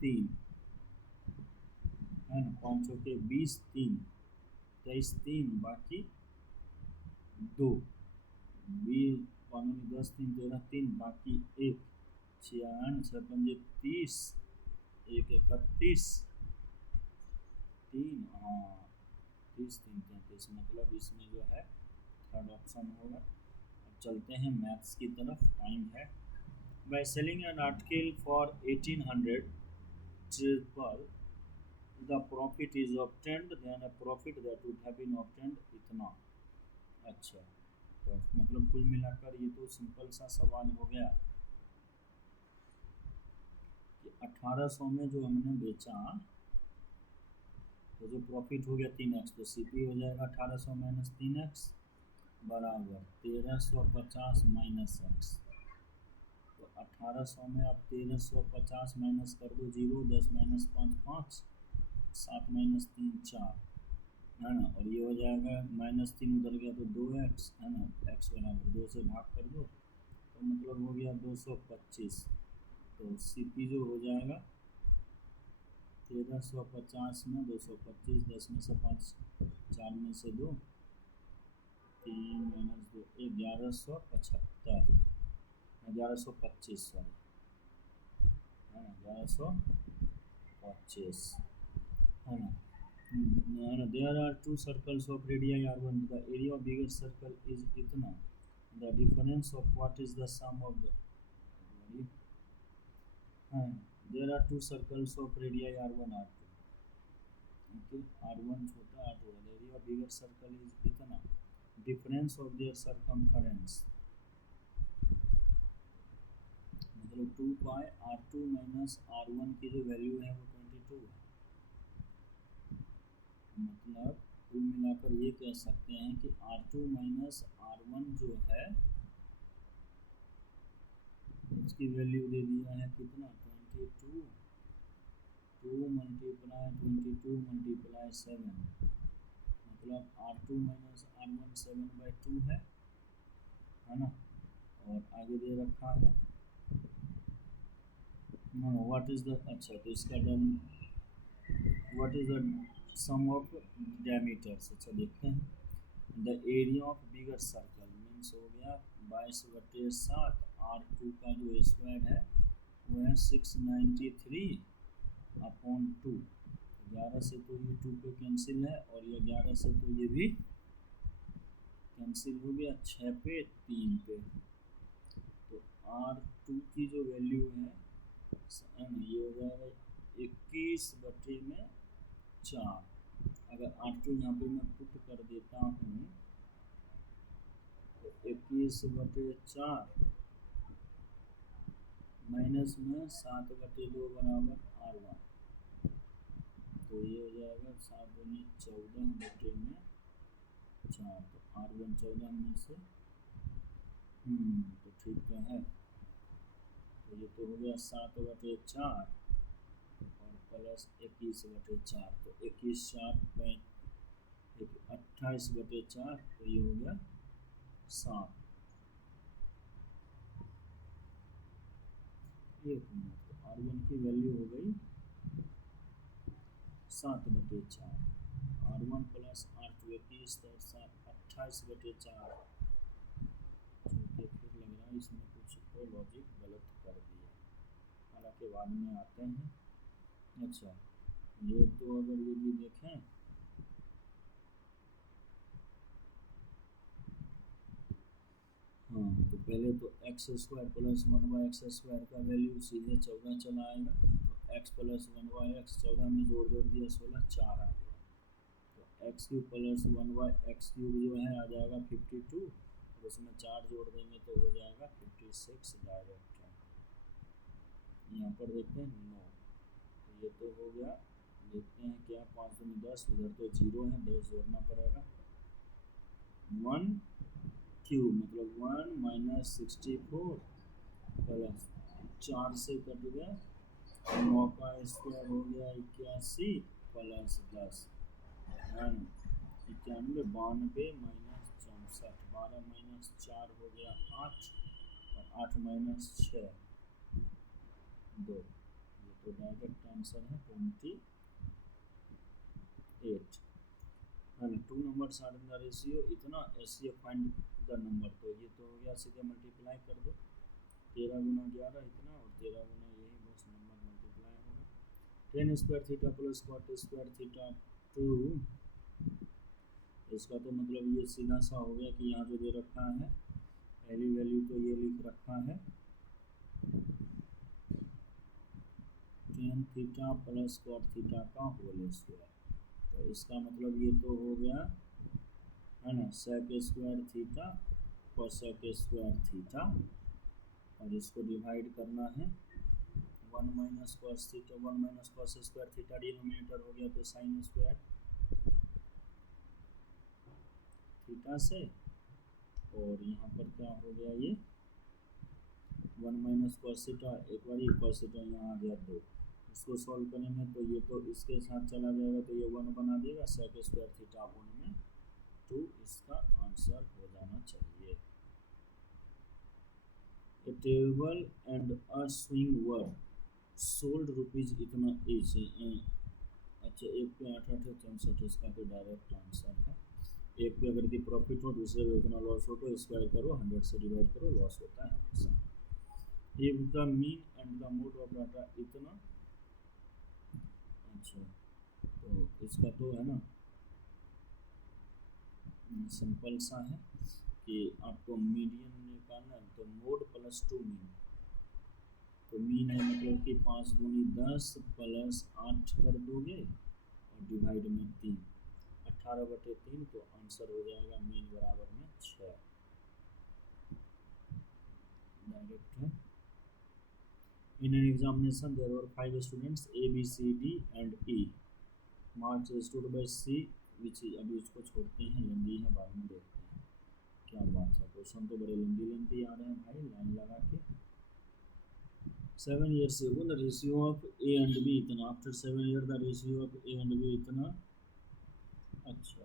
3, है ना, 5 के 20 3 23 3, बाकी 2 20 5 10 3 13 3, बाकी 1 56 6 पंजे 30, 1 31 3, हाँ 30 3 33, मतलब इसमें जो है थर्ड ऑप्शन होगा। अब चलते हैं मैथ्स की तरफ, टाइम है। By selling an article for 1800 triple the profit is obtained, then a profit that would have been obtained इतना। अच्छा तो मतलब कुल मिलाकर ये तो सिंपल सा सवाल हो गया कि 1800 में जो हमने बेचा तो जो प्रॉफिट हो गया 3x, तो सीपी हो जाएगा 1800 माइनस 3x बराबर 1350 माइनस x। तो 1800 में आप 1350 माइनस कर दो 0, 10 माइनस 5 5, 7 माइनस 3 4, है ना, और ये हो जाएगा -3 उधर गया तो 2x, है ना, x बराबर 2 से भाग कर दो तो मतलब हो गया 225। तो सीपी जो हो जाएगा 1350 में 225, 10 में से 5, 4 में से 2, 3 माइनस 2, 1175, 1125 सॉरी, है ना, 1125, है ना। There are two circles of radii r1. The area of bigger circle is इतना. The difference of what is the sum of the. There are two circles of radii r1 r2. Okay, r1 छोटा r2. The area of bigger circle is इतना. Difference of their circumference. मतलब 2 पाई r2 minus r1 की जो value है वो 22 है। मतलब कुल मिलाकर ये कह सकते हैं कि r2 माइनस r1 जो है उसकी वैल्यू दे दिया है कितना 22, 2 मल्टीप्लाई 22 मल्टीप्लाई 7, मतलब r2 माइनस r1 7/2 है ना। और आगे दे रखा है व्हाट इज द, अच्छा तो इसका done what is the sum of diameters. अच्छा देखते हैं, the area of bigger circle means हो गया 22/7, r2 का जो स्क्वायर है वो है 693/2। 11 से तो ये 2 पे कैंसिल है और ये 11 से तो ये भी कैंसिल हो गया, 6 पे 3 पे। तो r2 की जो वैल्यू है ये हो जाएगा 21/4। अगर r2 यहाँ पे मैं पुट कर देता हूँ तो 21/4 माइनस में 7/2 बराबर r1, तो ये हो जाएगा 7 दूनी 14/4। तो r1 14 में से तो ठीक तो है, तो ये तो हो गया 7/4 और प्लस 21/4, तो 21 4 28/4, तो ये हो गया 7। एक मिनट, तो r1 की वैल्यू हो गई 7/4, R1 प्लस R2 21 और 28/4, जो कि फिर लग रहा है इसमें कुछ तो लॉजिक गलत कर दिया, हालांकि बाद में आते हैं। अच्छा, ये तो अगर ये भी देखें हाँ, तो पहले तो x² प्लस 1/x² का वैल्यू सीधे 14 चला आएगा, तो x प्लस 1/x 14 में जोड़ दिया 16, 4 आ गया। तो x³ प्लस 1/x³ जो है आ जाएगा 52, और उसमें 4 जोड़ देंगे तो हो जाएगा 56 डायरेक्ट है। यहाँ पर देखते हैं 9, तो ये तो हो गया। देखते हैं क्या 5 दूनी 10, उधर तो 0 है, 10 जोड़ना पड़ेगा। 1³ मतलब 1 माइनस 64 प्लस 4 से कट गया, 9 का स्क्वायर हो गया 81 प्लस 10 है 91, 92 माइनस 64, 12 माइनस 4 हो गया 8, और 8 माइनस 6 2, ये तो डायरेक्ट आंसर है 28 है ना। 2 numbers are in the ratio इतना, एससीएफ फाइंड द नंबर, तो ये तो हो गया, सीधे मल्टीप्लाई कर दो, 13 गुना 11 इतना, और 13 गुना यही, बस नंबर मल्टीप्लाई होगा। 10 square theta plus cot square theta 2, इसका तो मतलब ये सीधा सा हो गया कि यहाँ जो दे रखा है पहली वैल्यू तो ये लिख रखा है 10 थीटा प्लस कॉट थीटा का होल स्क्वायर, तो इसका मतलब ये तो हो गया है ना sec square theta cosec square theta, और इसको डिवाइड करना है 1 minus cos theta 1 minus cos square theta denominator हो गया तो साइन स्क्वायर थीटा से, और यहाँ पर क्या हो गया ये 1 माइनस कॉस थीटा, एक बार ये कॉस थीटा यहाँ आ गया 2, इसको सॉल्व करेंगे तो ये तो इसके साथ चला जाएगा तो ये 1 बना देगा, सेक स्क्वायर थीटा अपन में 2 इसका आंसर हो जाना चाहिए। A table and a swing were sold rupees इतना ईच, अच्छा एक पे 8 8 64, इसका तो डायरेक्ट आंसर है। एक पे अगर की प्रॉफिट हो दूसरे पे उतना लॉस हो तो स्क्वायर करो, 100 से डिवाइड करो, लॉस होता है हमेशा। If the mean and the mode of data इतना, अच्छा तो इसका तो है ना सिंपल सा है कि आपको मीडियन निकालना है, तो मोड प्लस 2 मीन, तो मीन है मतलब कि 5 दूनी 10 प्लस 8 कर दोगे और डिवाइड में 3, 18/3, तो आंसर हो जाएगा मीन बराबर में 6 डायरेक्ट है। In an examination there were 5 students A B C D and E, marks stood by C which, अभी उसको छोड़ते हैं, लंबी है बाद में देखते हैं क्या बात है। क्वेश्चन तो बड़े लंबी आ रहे हैं भाई, लाइन लगा के। 7 years ago the ratio of A and B इतना, after 7 years the ratio of A and B इतना, अच्छा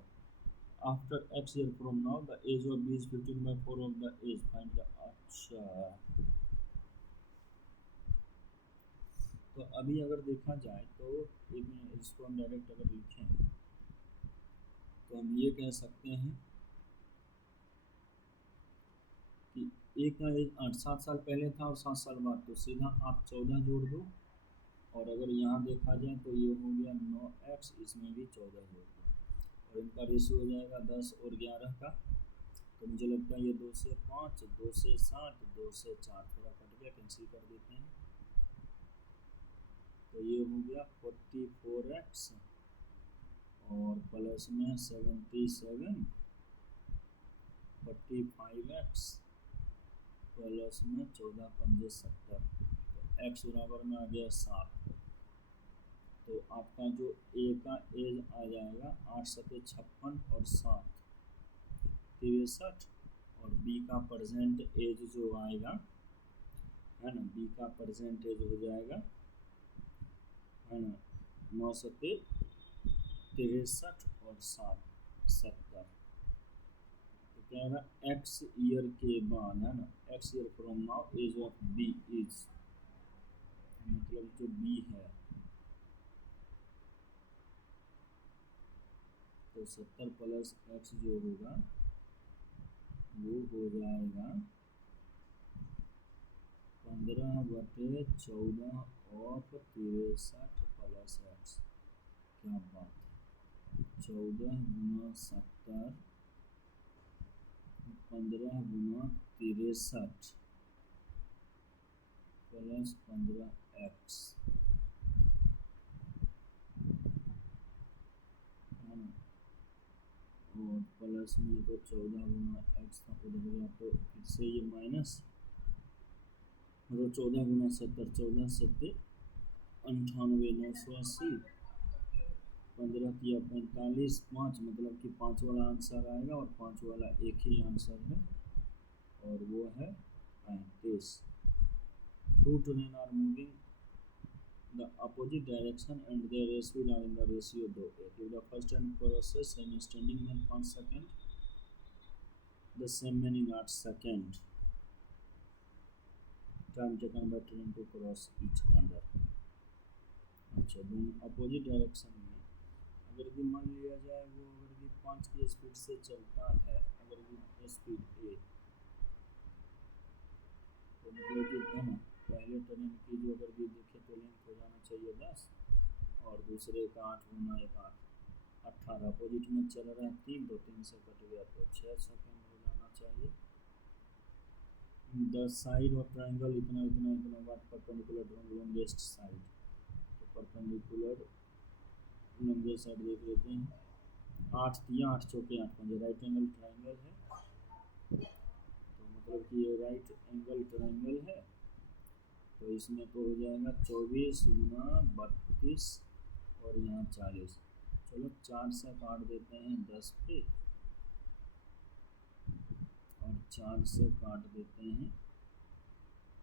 after x year from now the age of B is 15/4 of the age, find the, अच्छा तो अभी अगर देखा जाए तो एक मिनट, इसको हम डायरेक्ट अगर लिखें तो हम ये कह सकते हैं कि एक का एज 7 साल पहले था और 7 साल बाद, तो सीधा आप 14 जोड़ दो, और अगर यहाँ देखा जाए तो ये हो गया 9x, इसमें भी 14 जोड़ दो, और इनका रेशियो हो जाएगा 10 और 11 का, तो मुझे लगता है ये 2 से 5, 2 से 7, 2 से 4, थोड़ा कट गया, कैंसिल कर देते हैं, तो ये हो गया 44x और प्लस में 77, 45x प्लस में 14 पंजे 70, तो x बराबर में आ गया 7, तो आपका जो A का एज आ जाएगा 8 7 56 और 7 63, और B का परसेंट एज जो आएगा है ना, B का परसेंट एज हो जाएगा है ना 9 7 63 और 7 70, तो क्या है x ईयर के बाद है ना, x year from now age of B is, मतलब जो B है तो 70 प्लस एक्स जो होगा वो हो जाएगा 15/14 ऑफ 63 प्लस एक्स। क्या बात है, 14 गुना 70 15 गुना 63 प्लस 15 एक्स है ना, और प्लस में तो 14 गुना एक्स था उधर गया, तो फिर से ये माइनस, मतलब 14 गुना 70, 14 सत्ते 98, 980, 15 किया 45, 5 मतलब कि 5 वाला आंसर आएगा, और 5 वाला एक ही आंसर है और वो है 35। Two trains are moving the opposite direction and their speed are in the ratio 2. If the first train crosses an standing man 5 seconds, the same man in 8 seconds. Time taken by train to cross each other. अच्छा, दोनों opposite direction में अगर कि मान लिया जाए वो अगर कि 5 की स्पीड से चलता है, अगर कि स्पीड ए, तो मतलब कि है ना, पहले ट्रेन की जो अगर कि देखे तो लेंथ हो जाना चाहिए 10 और दूसरे का 8 गुना 1 8 18, अपोजिट में चल रहा है 3, तो 3 से कट गया तो 6 सेकेंड हो जाना चाहिए। द साइड ऑफ ट्राइंगल इतना इतना इतना वाट परपेंडिकुलर लॉन्गेस्ट साइड, तो परपेंडिकुलर लॉन्गेस्ट साइड देख लेते हैं। 8 दिया, 8 चौके 8 पंजे, राइट एंगल ट्राइंगल है, तो मतलब कि ये राइट एंगल ट्राइंगल है, तो इसमें तो हो जाएगा 24 गुना 32 और यहाँ 40। चलो 4 से काट देते हैं 10 पे और 4 से काट देते हैं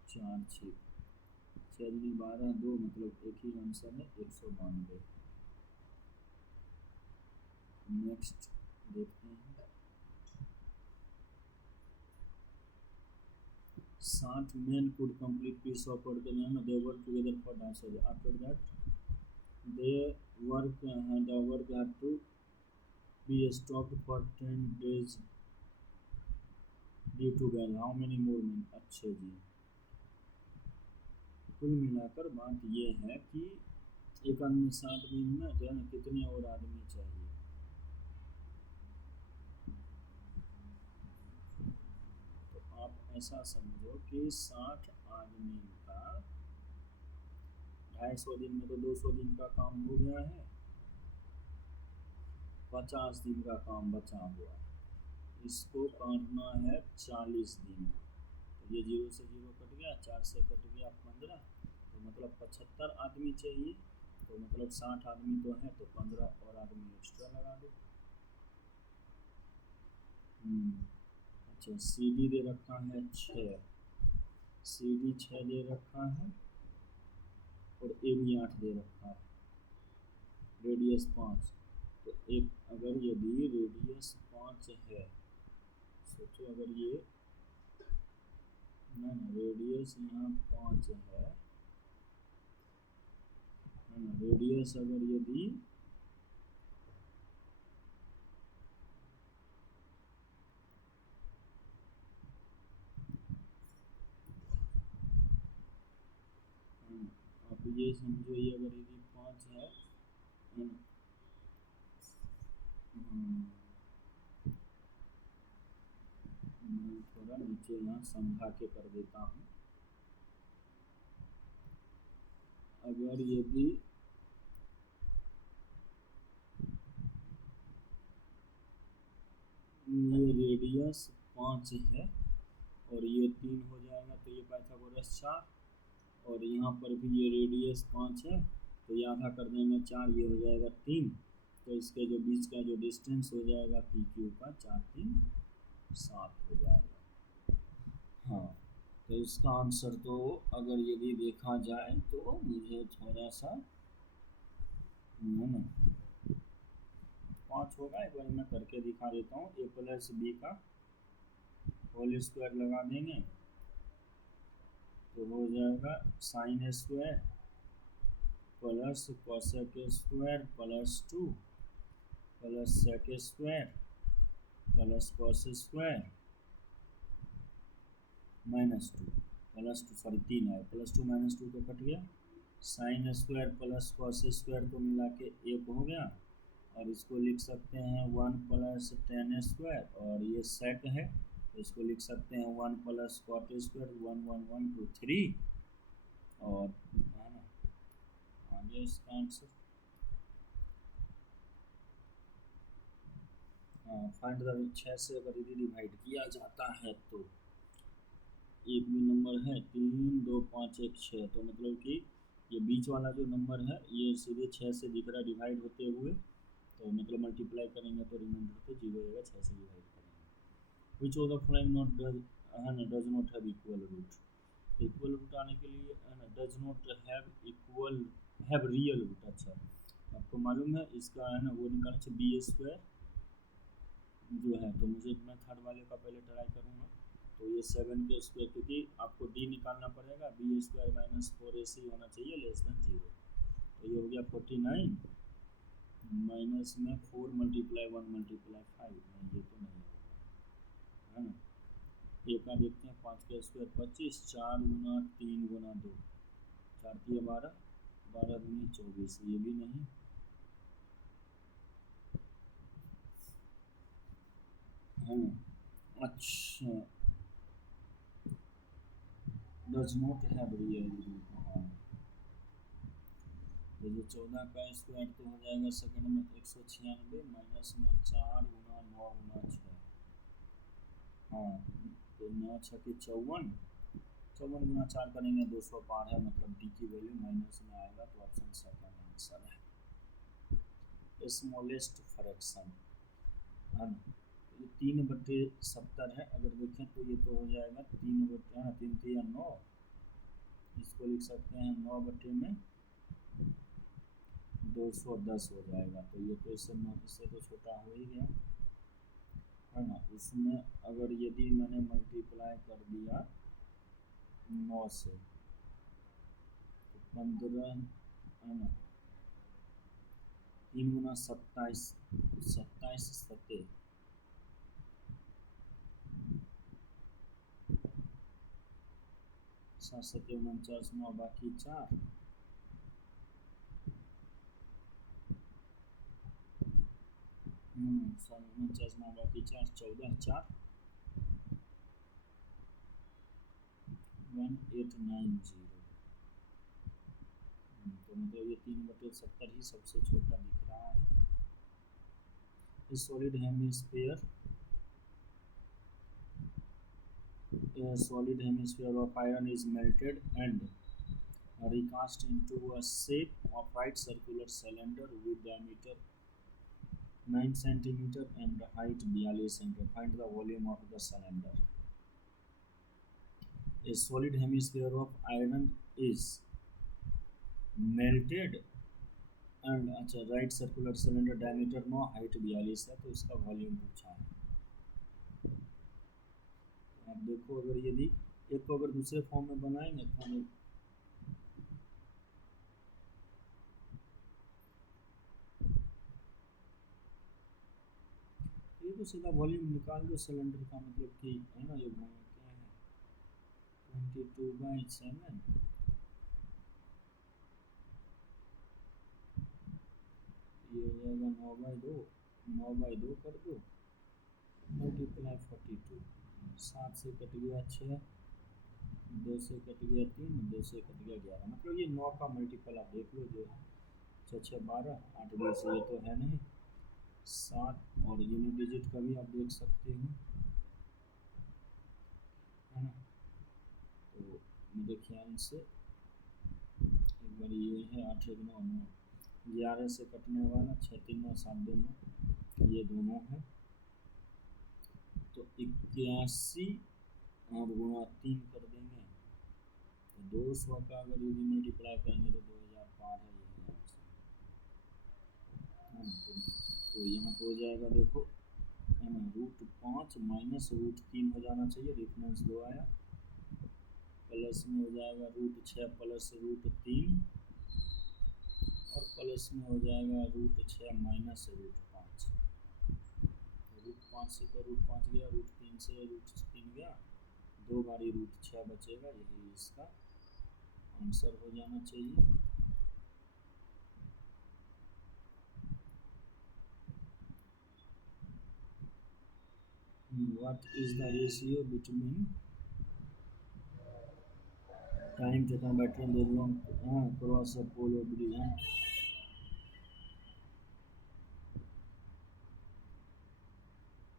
4 6 12 2, मतलब एक ही आंसर है 192। नेक्स्ट देखते हैं, 60 men could complete piece of work and they work together for dance. After that they work and the work had to be stopped for 10 days due to well. How many more men? अच्छे जी, कुल मिलाकर बात ये है कि एक आदमी 60 दिन में जो है ना कितने और आदमी चाहिए। तो आप ऐसा समझो कि 60 आदमी का 250 दिन में तो 200 दिन का काम हो गया है, 50 दिन का काम बचा हुआ है, इसको काटना है 40 दिन। तो ये 0 से 0 कट गया, 4 से कट गया 15, तो मतलब 75 आदमी चाहिए, तो मतलब 60 आदमी तो है, तो 15 और आदमी एक्स्ट्रा लगा दो। अच्छा, CD दे रखा है 6, CD 6 दे रखा है और AB 8 दे रखा है, रेडियस 5। तो एक अगर यदि रेडियस 5 है, सोचो अगर ये ना रेडियस यहाँ 5 है ना, रेडियस अगर यदि आप ये समझो, ये अगर यदि 5 है ना, मैं थोड़ा नीचे यहाँ समझा के कर देता हूँ। अगर यदि ये रेडियस 5 है और ये 3 हो जाएगा, तो ये पाइथागोरस 4, और यहाँ पर भी ये रेडियस 5 है, तो ये आधा कर देंगे 4, ये हो जाएगा 3, तो इसके जो बीच का जो डिस्टेंस हो जाएगा PQ का 4 3 7 हो जाएगा। हाँ, तो इसका आंसर तो अगर यदि देखा जाए तो मुझे थोड़ा सा है ना 5 होगा, एक बार मैं करके दिखा देता हूँ। A प्लस B का होल स्क्वायर लगा देंगे तो हो जाएगा sine square plus cosec square plus 2 plus sec square plus cos square -2 +2 sorry 3 है, +2 -2 तो कट गया, sine square plus cos square को मिला के 1 हो गया, और इसको लिख सकते हैं 1 + tan स्क्वायर, और ये सेक है तो इसको लिख सकते हैं 1 + कॉट स्क्वायर, 1 1 1 2 3, और है ना आगे इसका आंसर। फाइंड द 6 से अगर यदि डिवाइड किया जाता है तो एक भी नंबर है 3 2 5 1 6, तो मतलब कि ये बीच वाला जो नंबर है ये सीधे 6 से दिख रहा है डिवाइड होते हुए, तो मतलब मल्टीप्लाई करेंगे तो रिमाइंडर तो 0 आएगा, 6 से डिवाइड करेंगे। Which of the following not does not have equal root, equal root आने के लिए है ना does not have real root. अच्छा आपको मालूम है इसका है ना वो निकालना चाहिए b² जो है, तो मुझे मैं थर्ड वाले का पहले ट्राई करूँगा, तो ये 7 के स्क्वायर, क्योंकि आपको d निकालना पड़ेगा, b² - 4ac होना चाहिए <0, तो ये हो गया 49 माइनस में 4 × 1 × 5, नहीं ये तो नहीं होगा है ना। एक का देखते हैं 5 का स्क्वायर 25, 4 × 3 × 2 4 × 12 12 × 24, ये भी नहीं, है ना। अच्छा does not have real root, हाँ तो जो 14 का स्क्वायर तो हो जाएगा सेकंड में 196 माइनस में 4 × 9 × 6, हाँ तो 9 6 के 54, 54 × 4 करेंगे 212 है, मतलब डी की वैल्यू माइनस में आएगा, तो ऑप्शन सेकंड आंसर है। स्मॉलेस्ट फ्रैक्शन है ना, ये 3/70 है, अगर देखें तो ये तो हो जाएगा 3 3 9, इसको लिख सकते हैं 9 में 210 हो जाएगा, तो ये तो इससे तो छोटा हो ही गया है ना। उसमें अगर यदि मैंने मल्टीप्लाई कर दिया 9 से तो 15 है ना, 3 × 27 27 7 7 7 49 9 बाकी 4 49 9 बाकी 4 14 4 1890, तो मतलब ये 3/70 ही सबसे छोटा दिख रहा है। Solid hemisphere solid hemisphere of iron is melted and recast into a shape of right circular cylinder with diameter 9 cm and height 42 cm. Find the volume of the cylinder. A solid hemisphere of iron is melted and अच्छा right circular cylinder diameter 9 height 42 है, तो इसका volume पूछा है। आप देखो अगर यदि एक को अगर दूसरे फॉर्म में बनाएंगे तो हमें ये तो सीधा वॉल्यूम निकाल दो सिलेंडर का, मतलब कि है ना, ये क्या है 22/7, ये हो जाएगा 9/2, 9/2 कर दो मल्टीप्लाई 42, 7 से कट गया 6, 2 से कट गया 3, 2 से कट गया 11, मतलब ये 9 का मल्टीपल आप देख लो, जो 6 6 12 8 20, ये तो है नहीं 7, और यूनिट डिजिट का भी आप देख सकते हो है ना। तो मेरे ख्याल से एक बार ये है 8 1 9 9, 11 से कटने वाला 6 3 9 7 2 9, ये दोनों है, तो 81 और गुणा 3 कर देंगे, तो 200 का अगर यदि मल्टीप्लाई करेंगे तो 2000 पार है, यही आंसर है। तो यहाँ पे हो जाएगा देखो है ना, √5 माइनस √3 हो जाना चाहिए, डिफरेंस 2 आया, प्लस में हो जाएगा √6 प्लस √3, और प्लस में हो जाएगा √6 माइनस √5। 5 से तो रूट 5 गया, रूट 3 से रूट 3 गया, 2 बारी रूट 6 बचेगा। यही इसका आंसर हो जाना चाहिए। What is the ratio between time taken by train those long cross a pole or bridge?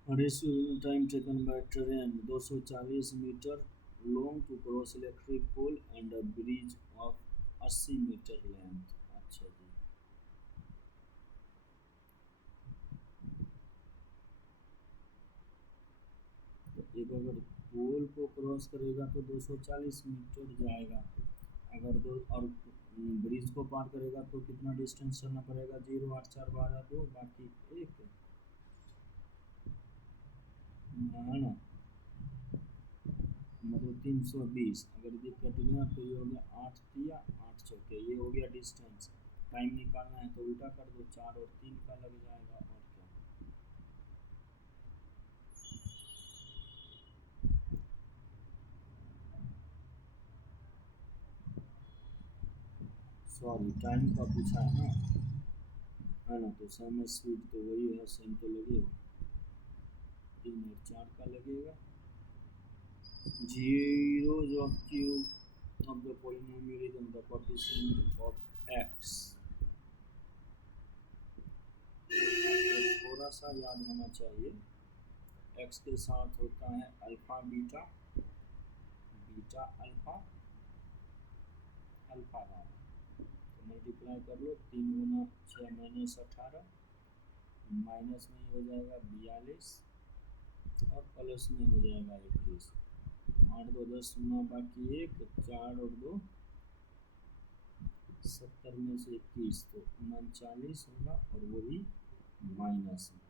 Ratio time taken by train 240 metre long to cross electric pole and a bridge of 80 metre length। अच्छा जी, तो एक अगर पोल को cross करेगा तो 240 metre जाएगा, अगर दो और ब्रिज को पार करेगा तो कितना डिस्टेंस चलना पड़ेगा? 0 8 4 12 2 बाकी 1 ना, मतलब 320। अगर ये कट गया तो ये हो गया 8 दिया 8 चौके, ये हो गया डिस्टेंस। टाइम निकालना है तो उल्टा कर दो, 4 और 3 का लग जाएगा। और क्या, सॉरी टाइम का पूछा है ना, तो सेम स्पीड तो वही है, सेम तो लगेगा, 3 और 4 का लगेगा। zeros of cube of the polynomial is on the coefficient of x। आपको थोड़ा सा याद होना चाहिए, x के साथ होता है alpha beta, beta alpha, alpha gamma. तो मल्टीप्लाई कर लो, 3 गुना 6 माइनस 18, माइनस में हो जाएगा 42 और प्लस में हो जाएगा 21। 8 2 10 0 बाकी 1, 4 और 2 70 में से 21 तो 39 होगा, और वो भी माइनस में।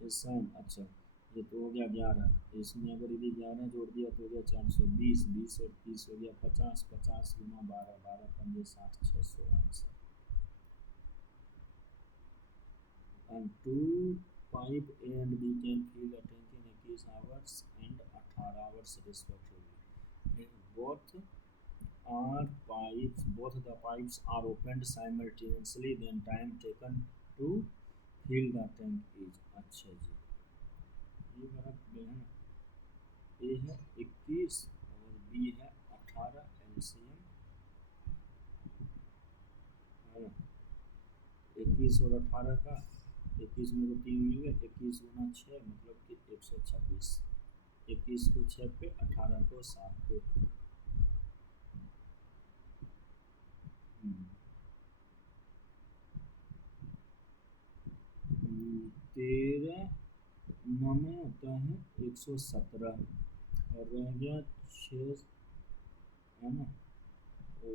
अच्छा, ये तो हो गया 11, इसमें अगर यदि 11 जोड़ दिया तो हो गया 420, 20 और 30 हो गया 50, 50 गुना 12, 12 पंजे 60, 600 answer. And 2 pipe A and B can fill a tank in 21 hours and 18 hours respectively. If both the pipes are opened simultaneously, then time taken to fill the tank is। अच्छा जी, ये मेरा है ना, ए है 21 और बी है 18, LCM है ना, 21 और 18 का, 21 में तो 3 मिल गए, 21 गुना 6 मतलब कि 126, 21 को 6 पे, 18 को 7 पे। 13 9 में होता है 117 और रह गया 6 है ना, तो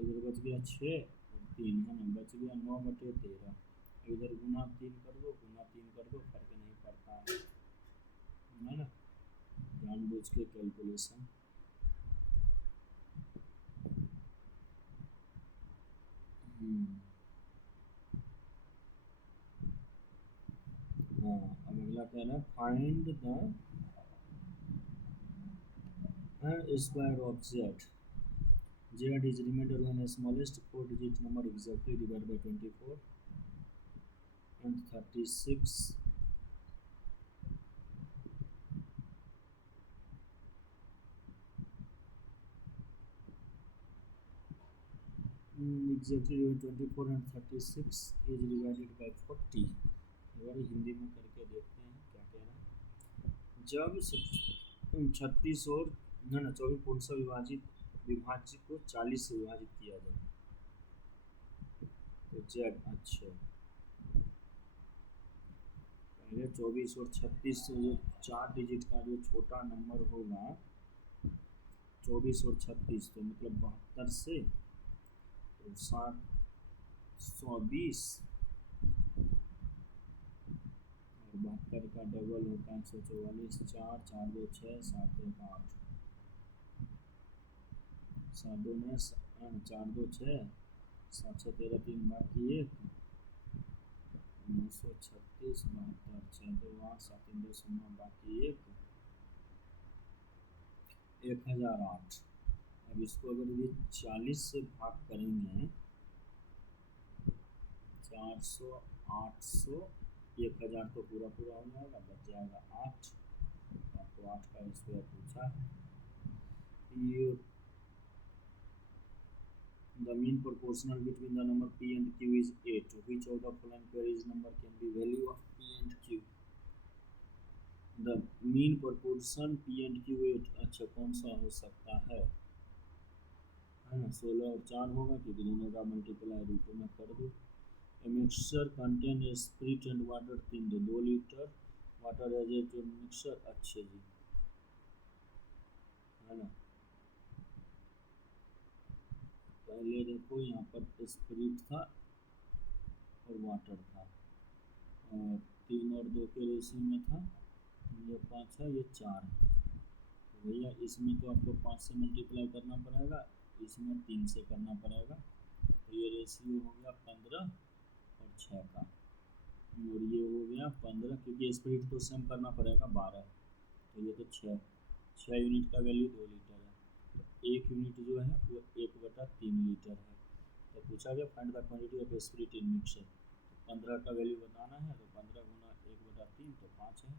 इधर बच गया 6 और 3 है ना, बच गया 9/13। इधर गुना 3 कर दो, गुना 3 कर दो, फर्क नहीं पड़ता है ना, जानबूझ के कैलकुलेशन। हाँ, अब अगला कह रहा है find the square of z। z is remainder when smallest 4-digit number exactly divided by 24 and 36 exactly 24 and 36 is divided by 40। अगर हिंदी में करके देखते हैं क्या कह रहा है। जब 36 और ना 24 पूर्ण से विभाज्य को 40 से विभाजित किया जाए तो z, अच्छा पहले 24 और 36 से जो 4 डिजिट का जो छोटा नंबर होगा 24 और 36, तो मतलब 72 से तो 720 और 72 का डबल होता है 144, 4 4 2 6 7 1 8, 7 2 9 4 2 6 7 6 13 3 बाकी 1 936 72 6 2 8 7 10 9 बाकी 1008। अब इसको अगर ये 40 से भाग करेंगे, 400 800 1000 तो पूरा पूरा हो जाएगा, बच जाएगा 8। आपको 8 का स्क्वायर पूछा है। ये the mean proportional between the number p and q is 8. Which of the following pairs number can be value of p and q? The mean proportion p and q 8। अच्छा कौन सा हो सकता है ना? 16 और 4 होगा क्योंकि दोनों का मल्टीप्लाई रूट में कर दो। A mixture contain spirit and water 3 2 litre water as a mixture. अच्छे जी है ना। पहले देखो यहाँ पर स्पिरिट था और वाटर था, और 3 और 2 के रेशियो में था। ये 5 है, ये 4 है, तो भैया इसमें तो आपको 5 से मल्टीप्लाई करना पड़ेगा, इसमें 3 से करना पड़ेगा। तो ये रेशियो हो गया 15 और 6 का, और ये हो गया 15 क्योंकि स्पिरिट तो सेम करना पड़ेगा 12। तो ये तो 6 यूनिट का वैल्यू 2 लीटर है, तो 1 यूनिट जो है वो 1/3 लीटर है। तो पूछा गया find the quantity of spirit in mixture. तो 15 का वैल्यू बताना है, तो 15 गुना 1/3 तो 5 है।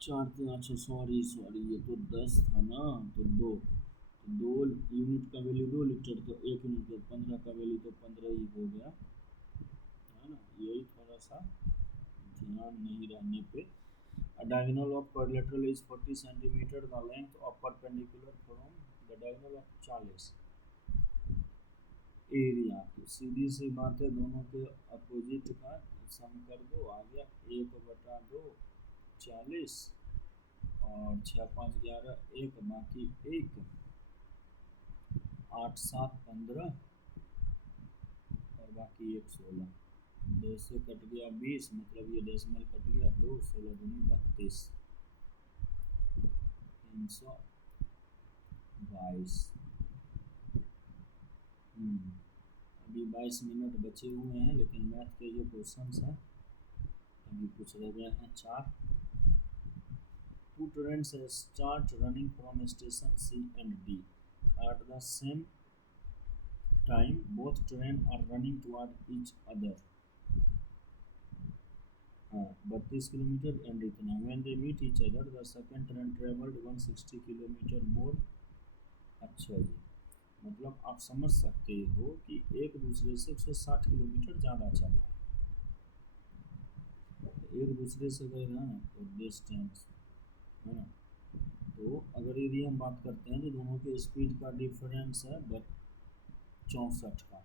चार तो अच्छा सॉरी ये तो 10 था ना, तो 2 यूनिट का वैल्यू 2 लीटर, तो 1 यूनिट तो 15 का वैल्यू तो 15 ही हो गया है ना। यही थोड़ा सा ध्यान नहीं रहने पे। A diagonal of quadrilateral is 40 centimeter. The length of perpendicular from the diagonal of 40 area. तो सीधी सी बात है, दोनों के अपोजिट का सम कर दो, आ गया 1/2 40 और 6 5 11 1 बाकी 1 8 7 15 और बाकी 1 16। 2 से कट गया 20, मतलब ये डेसिमल कट गया 2 16 दूनी 32 322। अभी 22 मिनट बचे हुए हैं, लेकिन मैथ के जो क्वेश्चंस हैं अभी कुछ रह गए हैं 4। Two trains start running from station C and D at the same time. Both trains are running toward each other. 32 kilometre and इतना। When they meet each other, the second train traveled 160 kilometre more। अच्छा जी, मतलब आप समझ सकते हो कि एक दूसरे से 160 किलोमीटर ज़्यादा चला है। तो एक दूसरे से करेगा ना तो डिस्टेंस है ना। तो अगर यदि हम बात करते हैं तो दोनों के स्पीड का डिफरेंस है 64 का।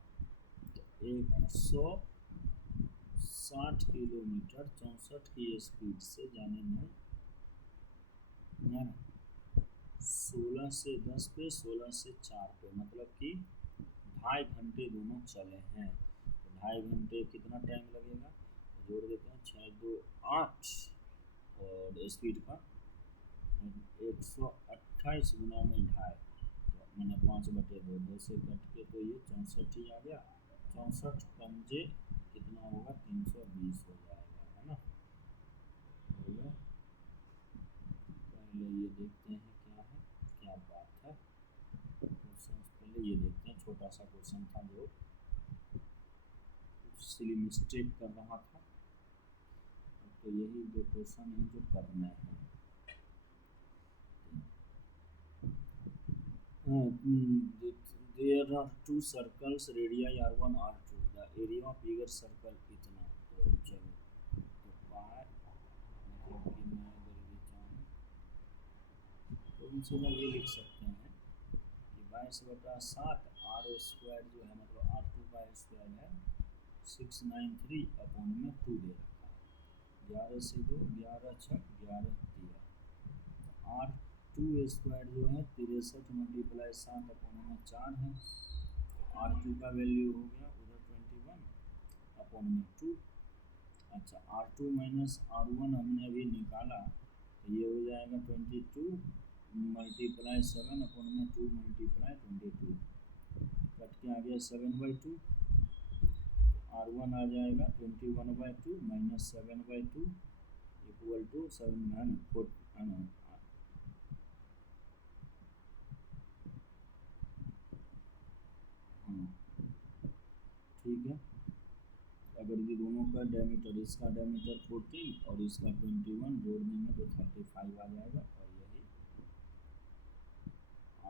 तो 160 किलोमीटर 64 की स्पीड से जाने में है ना 16 से 10 पे 16 से 4 पे, मतलब कि 2.5 घंटे दोनों चले हैं। तो 2.5 घंटे कितना टाइम लगेगा, तो जोड़ देते हैं 6 2 8 और स्पीड का 128 गुना में 2.5, तो मैंने 5/2 2 से कट के तो ये 64 ही आ गया। 64 पंजे कितना होगा 320 हो जाएगा है ना। तो पहले ये देखते हैं क्या है, क्या बात है। क्वेश्चन पहले ये देखते हैं, छोटा सा क्वेश्चन था जो सिली मिस्टेक कर रहा था। तो यही दो क्वेश्चन हैं जो करने हैं। There are two circles, radii r1 r2. The area of bigger circle इतना। तो चलो तो पाई, मतलब कि मैं अगर ये चाहूँ तो इनसे ये लिख सकते हैं कि 22/7 r स्क्वायर जो है, मतलब r2 का स्क्वायर है 693 अपॉन में 2 दे रखा है। 11 से 2 11 6 11 13। r2 स्क्वायर जो है 63 मल्टीप्लाई 7 अपॉन में 4 है। r2 का वैल्यू हो गया अपॉन में 2। अच्छा R2 माइनस R1 हमने अभी निकाला तो ये हो जाएगा 22 मल्टीप्लाई 7 अपॉन में 2 मल्टीप्लाई 22 कट के आ गया 7/2। R1 आ जाएगा 21/2 माइनस 7/2 इक्वल टू 7 ठीक है। अगर ये दोनों का डायमीटर, इसका डायमीटर 14 और इसका 21 जोड़ देंगे तो 35 आ जाएगा और यही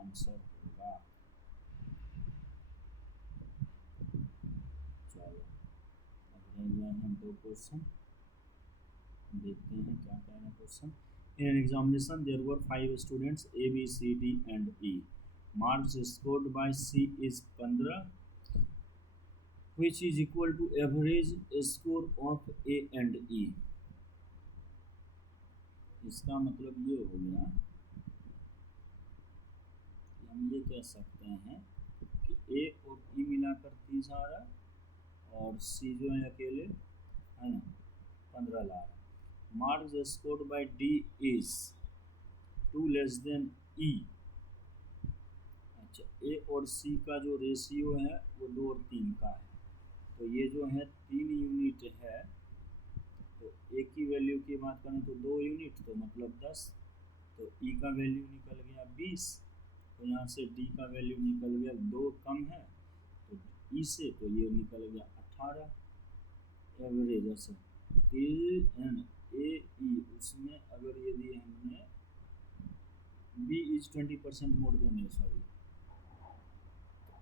आंसर होगा। चलो अब रह गए हैं 2 क्वेश्चन, देखते हैं क्या कह रहे हैं question. In an examination there were 5 students A, B, C, D and E. Marks scored by C is 15 which is equal to average score of A and E. इसका मतलब ये हो गया कि हम ये कह सकते हैं कि A और E मिलाकर 30 आ रहा है और C जो है अकेले है ना 15 ला रहा है। Marks scored by D is 2 less than E। अच्छा A और C का जो रेशियो है वो 2 और 3 का है, तो ये जो है 3 यूनिट है, तो A की वैल्यू की बात करें तो 2 यूनिट तो मतलब 10, तो E का वैल्यू निकल गया 20, तो यहाँ से D का वैल्यू निकल गया 2 कम है तो E से, तो ये निकल गया 18 एवरेज। अच्छा A E उसमें अगर यदि हमने B is 20% more than, sorry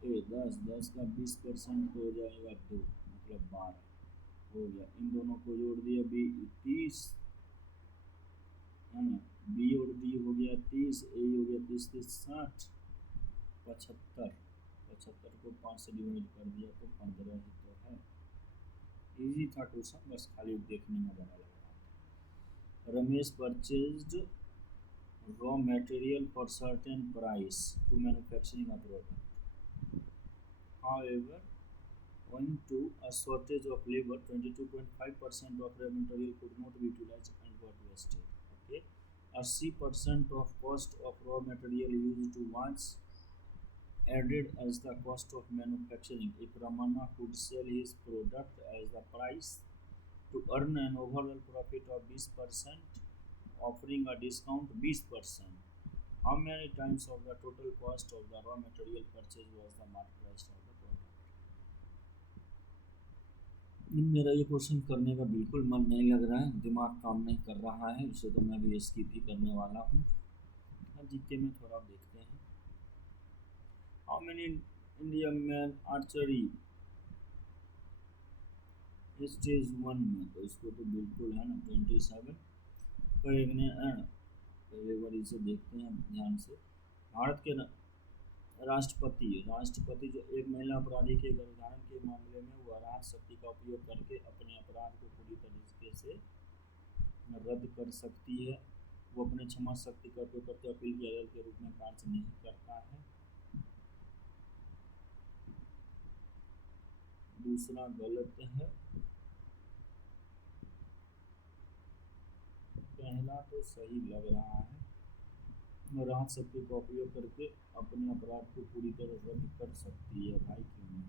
A 10 का 20% तो हो जाएगा 2 मतलब 12 हो गया। इन दोनों को जोड़ दिया B 30 है ना, B और D हो गया 30, A हो गया 30 30 60 75 को 5 से डिवाइड कर दिया तो 15 ही तो है। इजी था क्वेश्चन, बस खाली देखने में बड़ा लग रहा था। Ramesh purchased raw material for certain price to manufacturing a product. However, owing to a shortage of labor, 22.5% of raw material could not be utilized and got wasted. Okay, 80% of cost of raw material used to was added as the cost of manufacturing. If Ramana could sell his product as the price to earn an overall profit of 20%, offering a discount 20%. How many times of the total cost of the raw material purchase was the market price of the product? मेरा ये question करने का बिल्कुल मन नहीं लग रहा है, दिमाग काम नहीं कर रहा है, इसे तो मैं भी स्किप ही करने वाला हूँ। अब जीके में थोड़ा देखते हैं। How many Indian man archery stage 1 में, तो इसको तो बिल्कुल है ना 27 पहले बार इसे देखते हैं ध्यान से। भारत के राष्ट्रपति जो एक महिला अपराधी के गर्भाधान के मामले में वह राहत शक्ति का उपयोग करके अपने अपराध को पूरी तरीके से रद्द कर सकती है। वो अपने क्षमा शक्ति का उपयोग करते अपील की अदालत के रूप में कार्य नहीं करता है। दूसरा गलत है, पहला तो सही लग रहा है। राहत शक्ति का उपयोग करके अपने अपराध को पूरी तरह रद्द कर सकती है, भाई क्यों नहीं।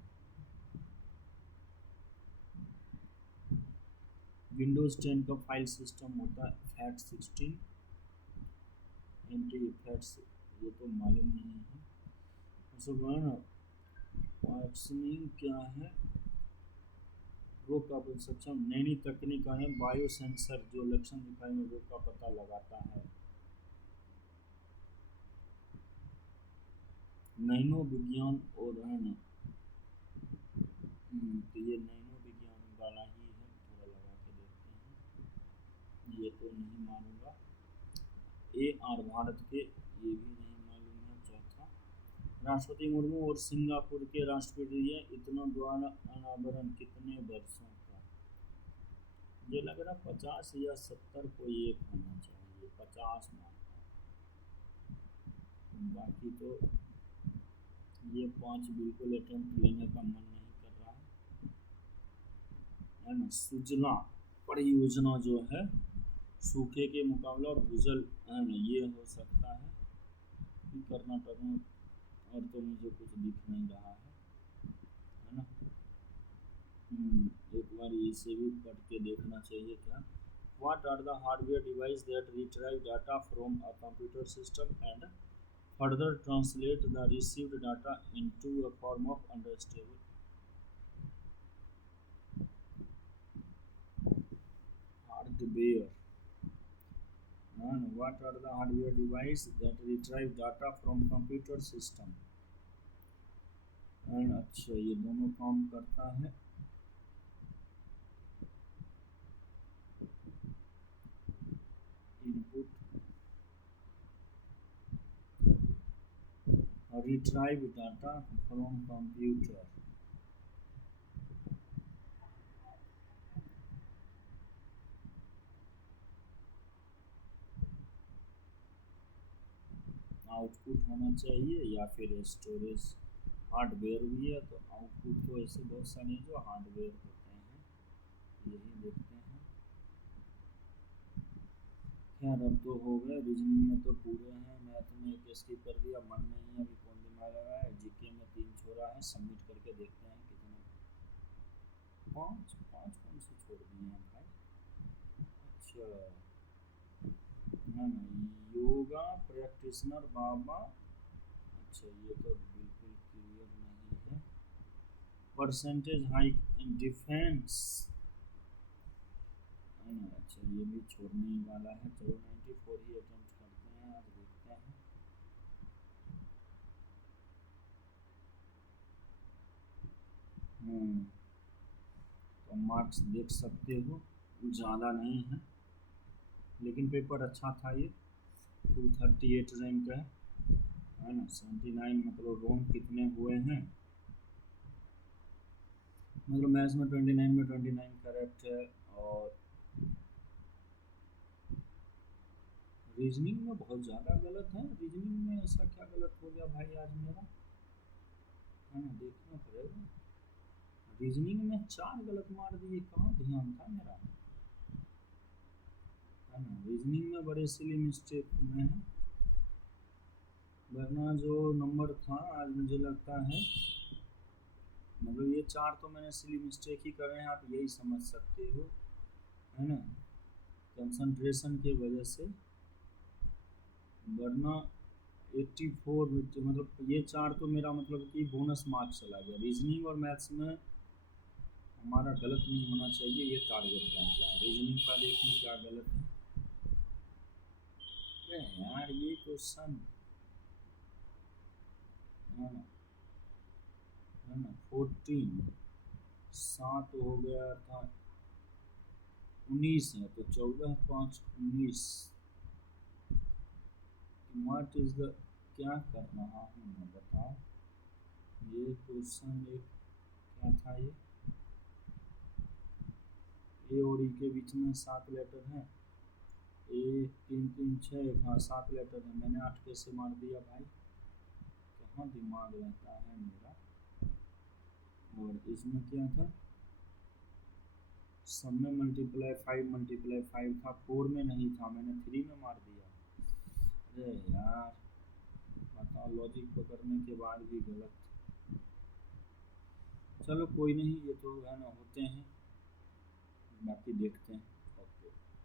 विंडोज 10 का फाइल सिस्टम होता है FAT16 एंटी फैट्स, ये तो मालूम नहीं है। वैक्सीनिंग क्या है, रोग का सक्षम नैनी तकनीक है बायो सेंसर जो लक्षण दिखाई में रोग का पता लगाता है। नैनो विज्ञान और है ना, तो ये नैनो विज्ञान वाला ही है, थोड़ा लगा के देखते हैं। ये तो नहीं मानूंगा। AR भारत के, ये भी नहीं मालूम है। चौथा राष्ट्रपति मुर्मू और सिंगापुर के राष्ट्रपति इतना द्वारा अनावरण कितने वर्षों का, मुझे लग रहा 50 या 70 कोई एक होना चाहिए, 50 मानता हूँ। बाकी तो ये 5 बिल्कुल अटेम्प्ट लेने का मन नहीं कर रहा है। है ना, सुजला परियोजना जो है सूखे के मुकाबले और भूजल है ना, ये हो सकता है कि कर्नाटक में, और तो मुझे कुछ दिख नहीं रहा है ना। एक बार इसे भी पढ़ के देखना चाहिए क्या। What are the hardware devices that retrieve data from a computer system and further translate the received data into a form of understandable hardware? And what are the hardware devices that retrieve data from computer system? And अच्छा, ये दोनों काम करता है। Input retrieve data from computer, output होना चाहिए या फिर स्टोरेज। हार्डवेयर भी है तो आउटपुट तो ऐसे बहुत सारे हैं जो हार्डवेयर होते हैं, यही देखते हैं। खैर अब तो हो गए, रीजनिंग में तो पूरे हैं, मैथ में एक स्किप कर दिया, मन नहीं है अभी, कौन दिमाग लगा है। जीके में 3 छोड़ा है, सबमिट करके देखते हैं कितने। 5 5 कौन से छोड़ दिए हैं भाई। अच्छा है ना, योगा प्रैक्टिशनर बाबा, अच्छा ये तो बिल्कुल क्लियर नहीं है। परसेंटेज हाइक इन डिफेंस है ना, अच्छा ये भी छोड़ने ही वाला है। चलो 94 ही अटेम्प्ट करते हैं, आज देखते हैं। तो मार्क्स देख सकते हो, ज़्यादा नहीं है लेकिन पेपर अच्छा था ये। 238 रैंक है ना। 79 मतलब रॉन्ग कितने हुए हैं, मतलब मैथ्स में 29 में 29 करेक्ट है। और रीजनिंग में बहुत ज़्यादा गलत है। रीजनिंग में ऐसा क्या गलत हो गया भाई आज मेरा, है ना, देखना पड़ेगा। रीजनिंग में 4 गलत मार दिए, कहाँ ध्यान था मेरा, है ना। रीजनिंग में बड़े सिली मिस्टेक हुए हैं, वरना जो नंबर था आज मुझे लगता है, मतलब ये 4 तो मैंने सिली मिस्टेक ही करे हैं, आप यही समझ सकते हो, है ना, कंसंट्रेशन की वजह से। वरना 84 मतलब ये 4 तो मेरा मतलब कि बोनस मार्क्स चला गया। रीजनिंग और मैथ्स में हमारा गलत नहीं होना चाहिए, ये टारगेट रहता है। रीजनिंग का देखें क्या गलत है। अरे यार ये क्वेश्चन है ना 14 7 हो गया था, 19 है तो 14 5 19। व्हाट इज द, क्या कर रहा हूँ मैं बताओ। ये क्वेश्चन एक क्या था, ये ए और ई के बीच में 7 लेटर हैं, ए 3 3 6, हाँ 7 लेटर है। मैंने 8 कैसे मार दिया भाई, कहाँ दिमाग रहता है मेरा। और इसमें क्या था, सब में मल्टीप्लाई 5 था, 4 में नहीं था, मैंने 3 में मार दिया। अरे यार बताओ, लॉजिक पकड़ने के बाद भी गलत। चलो कोई नहीं, ये तो है ना, होते हैं, बाकी देखते हैं।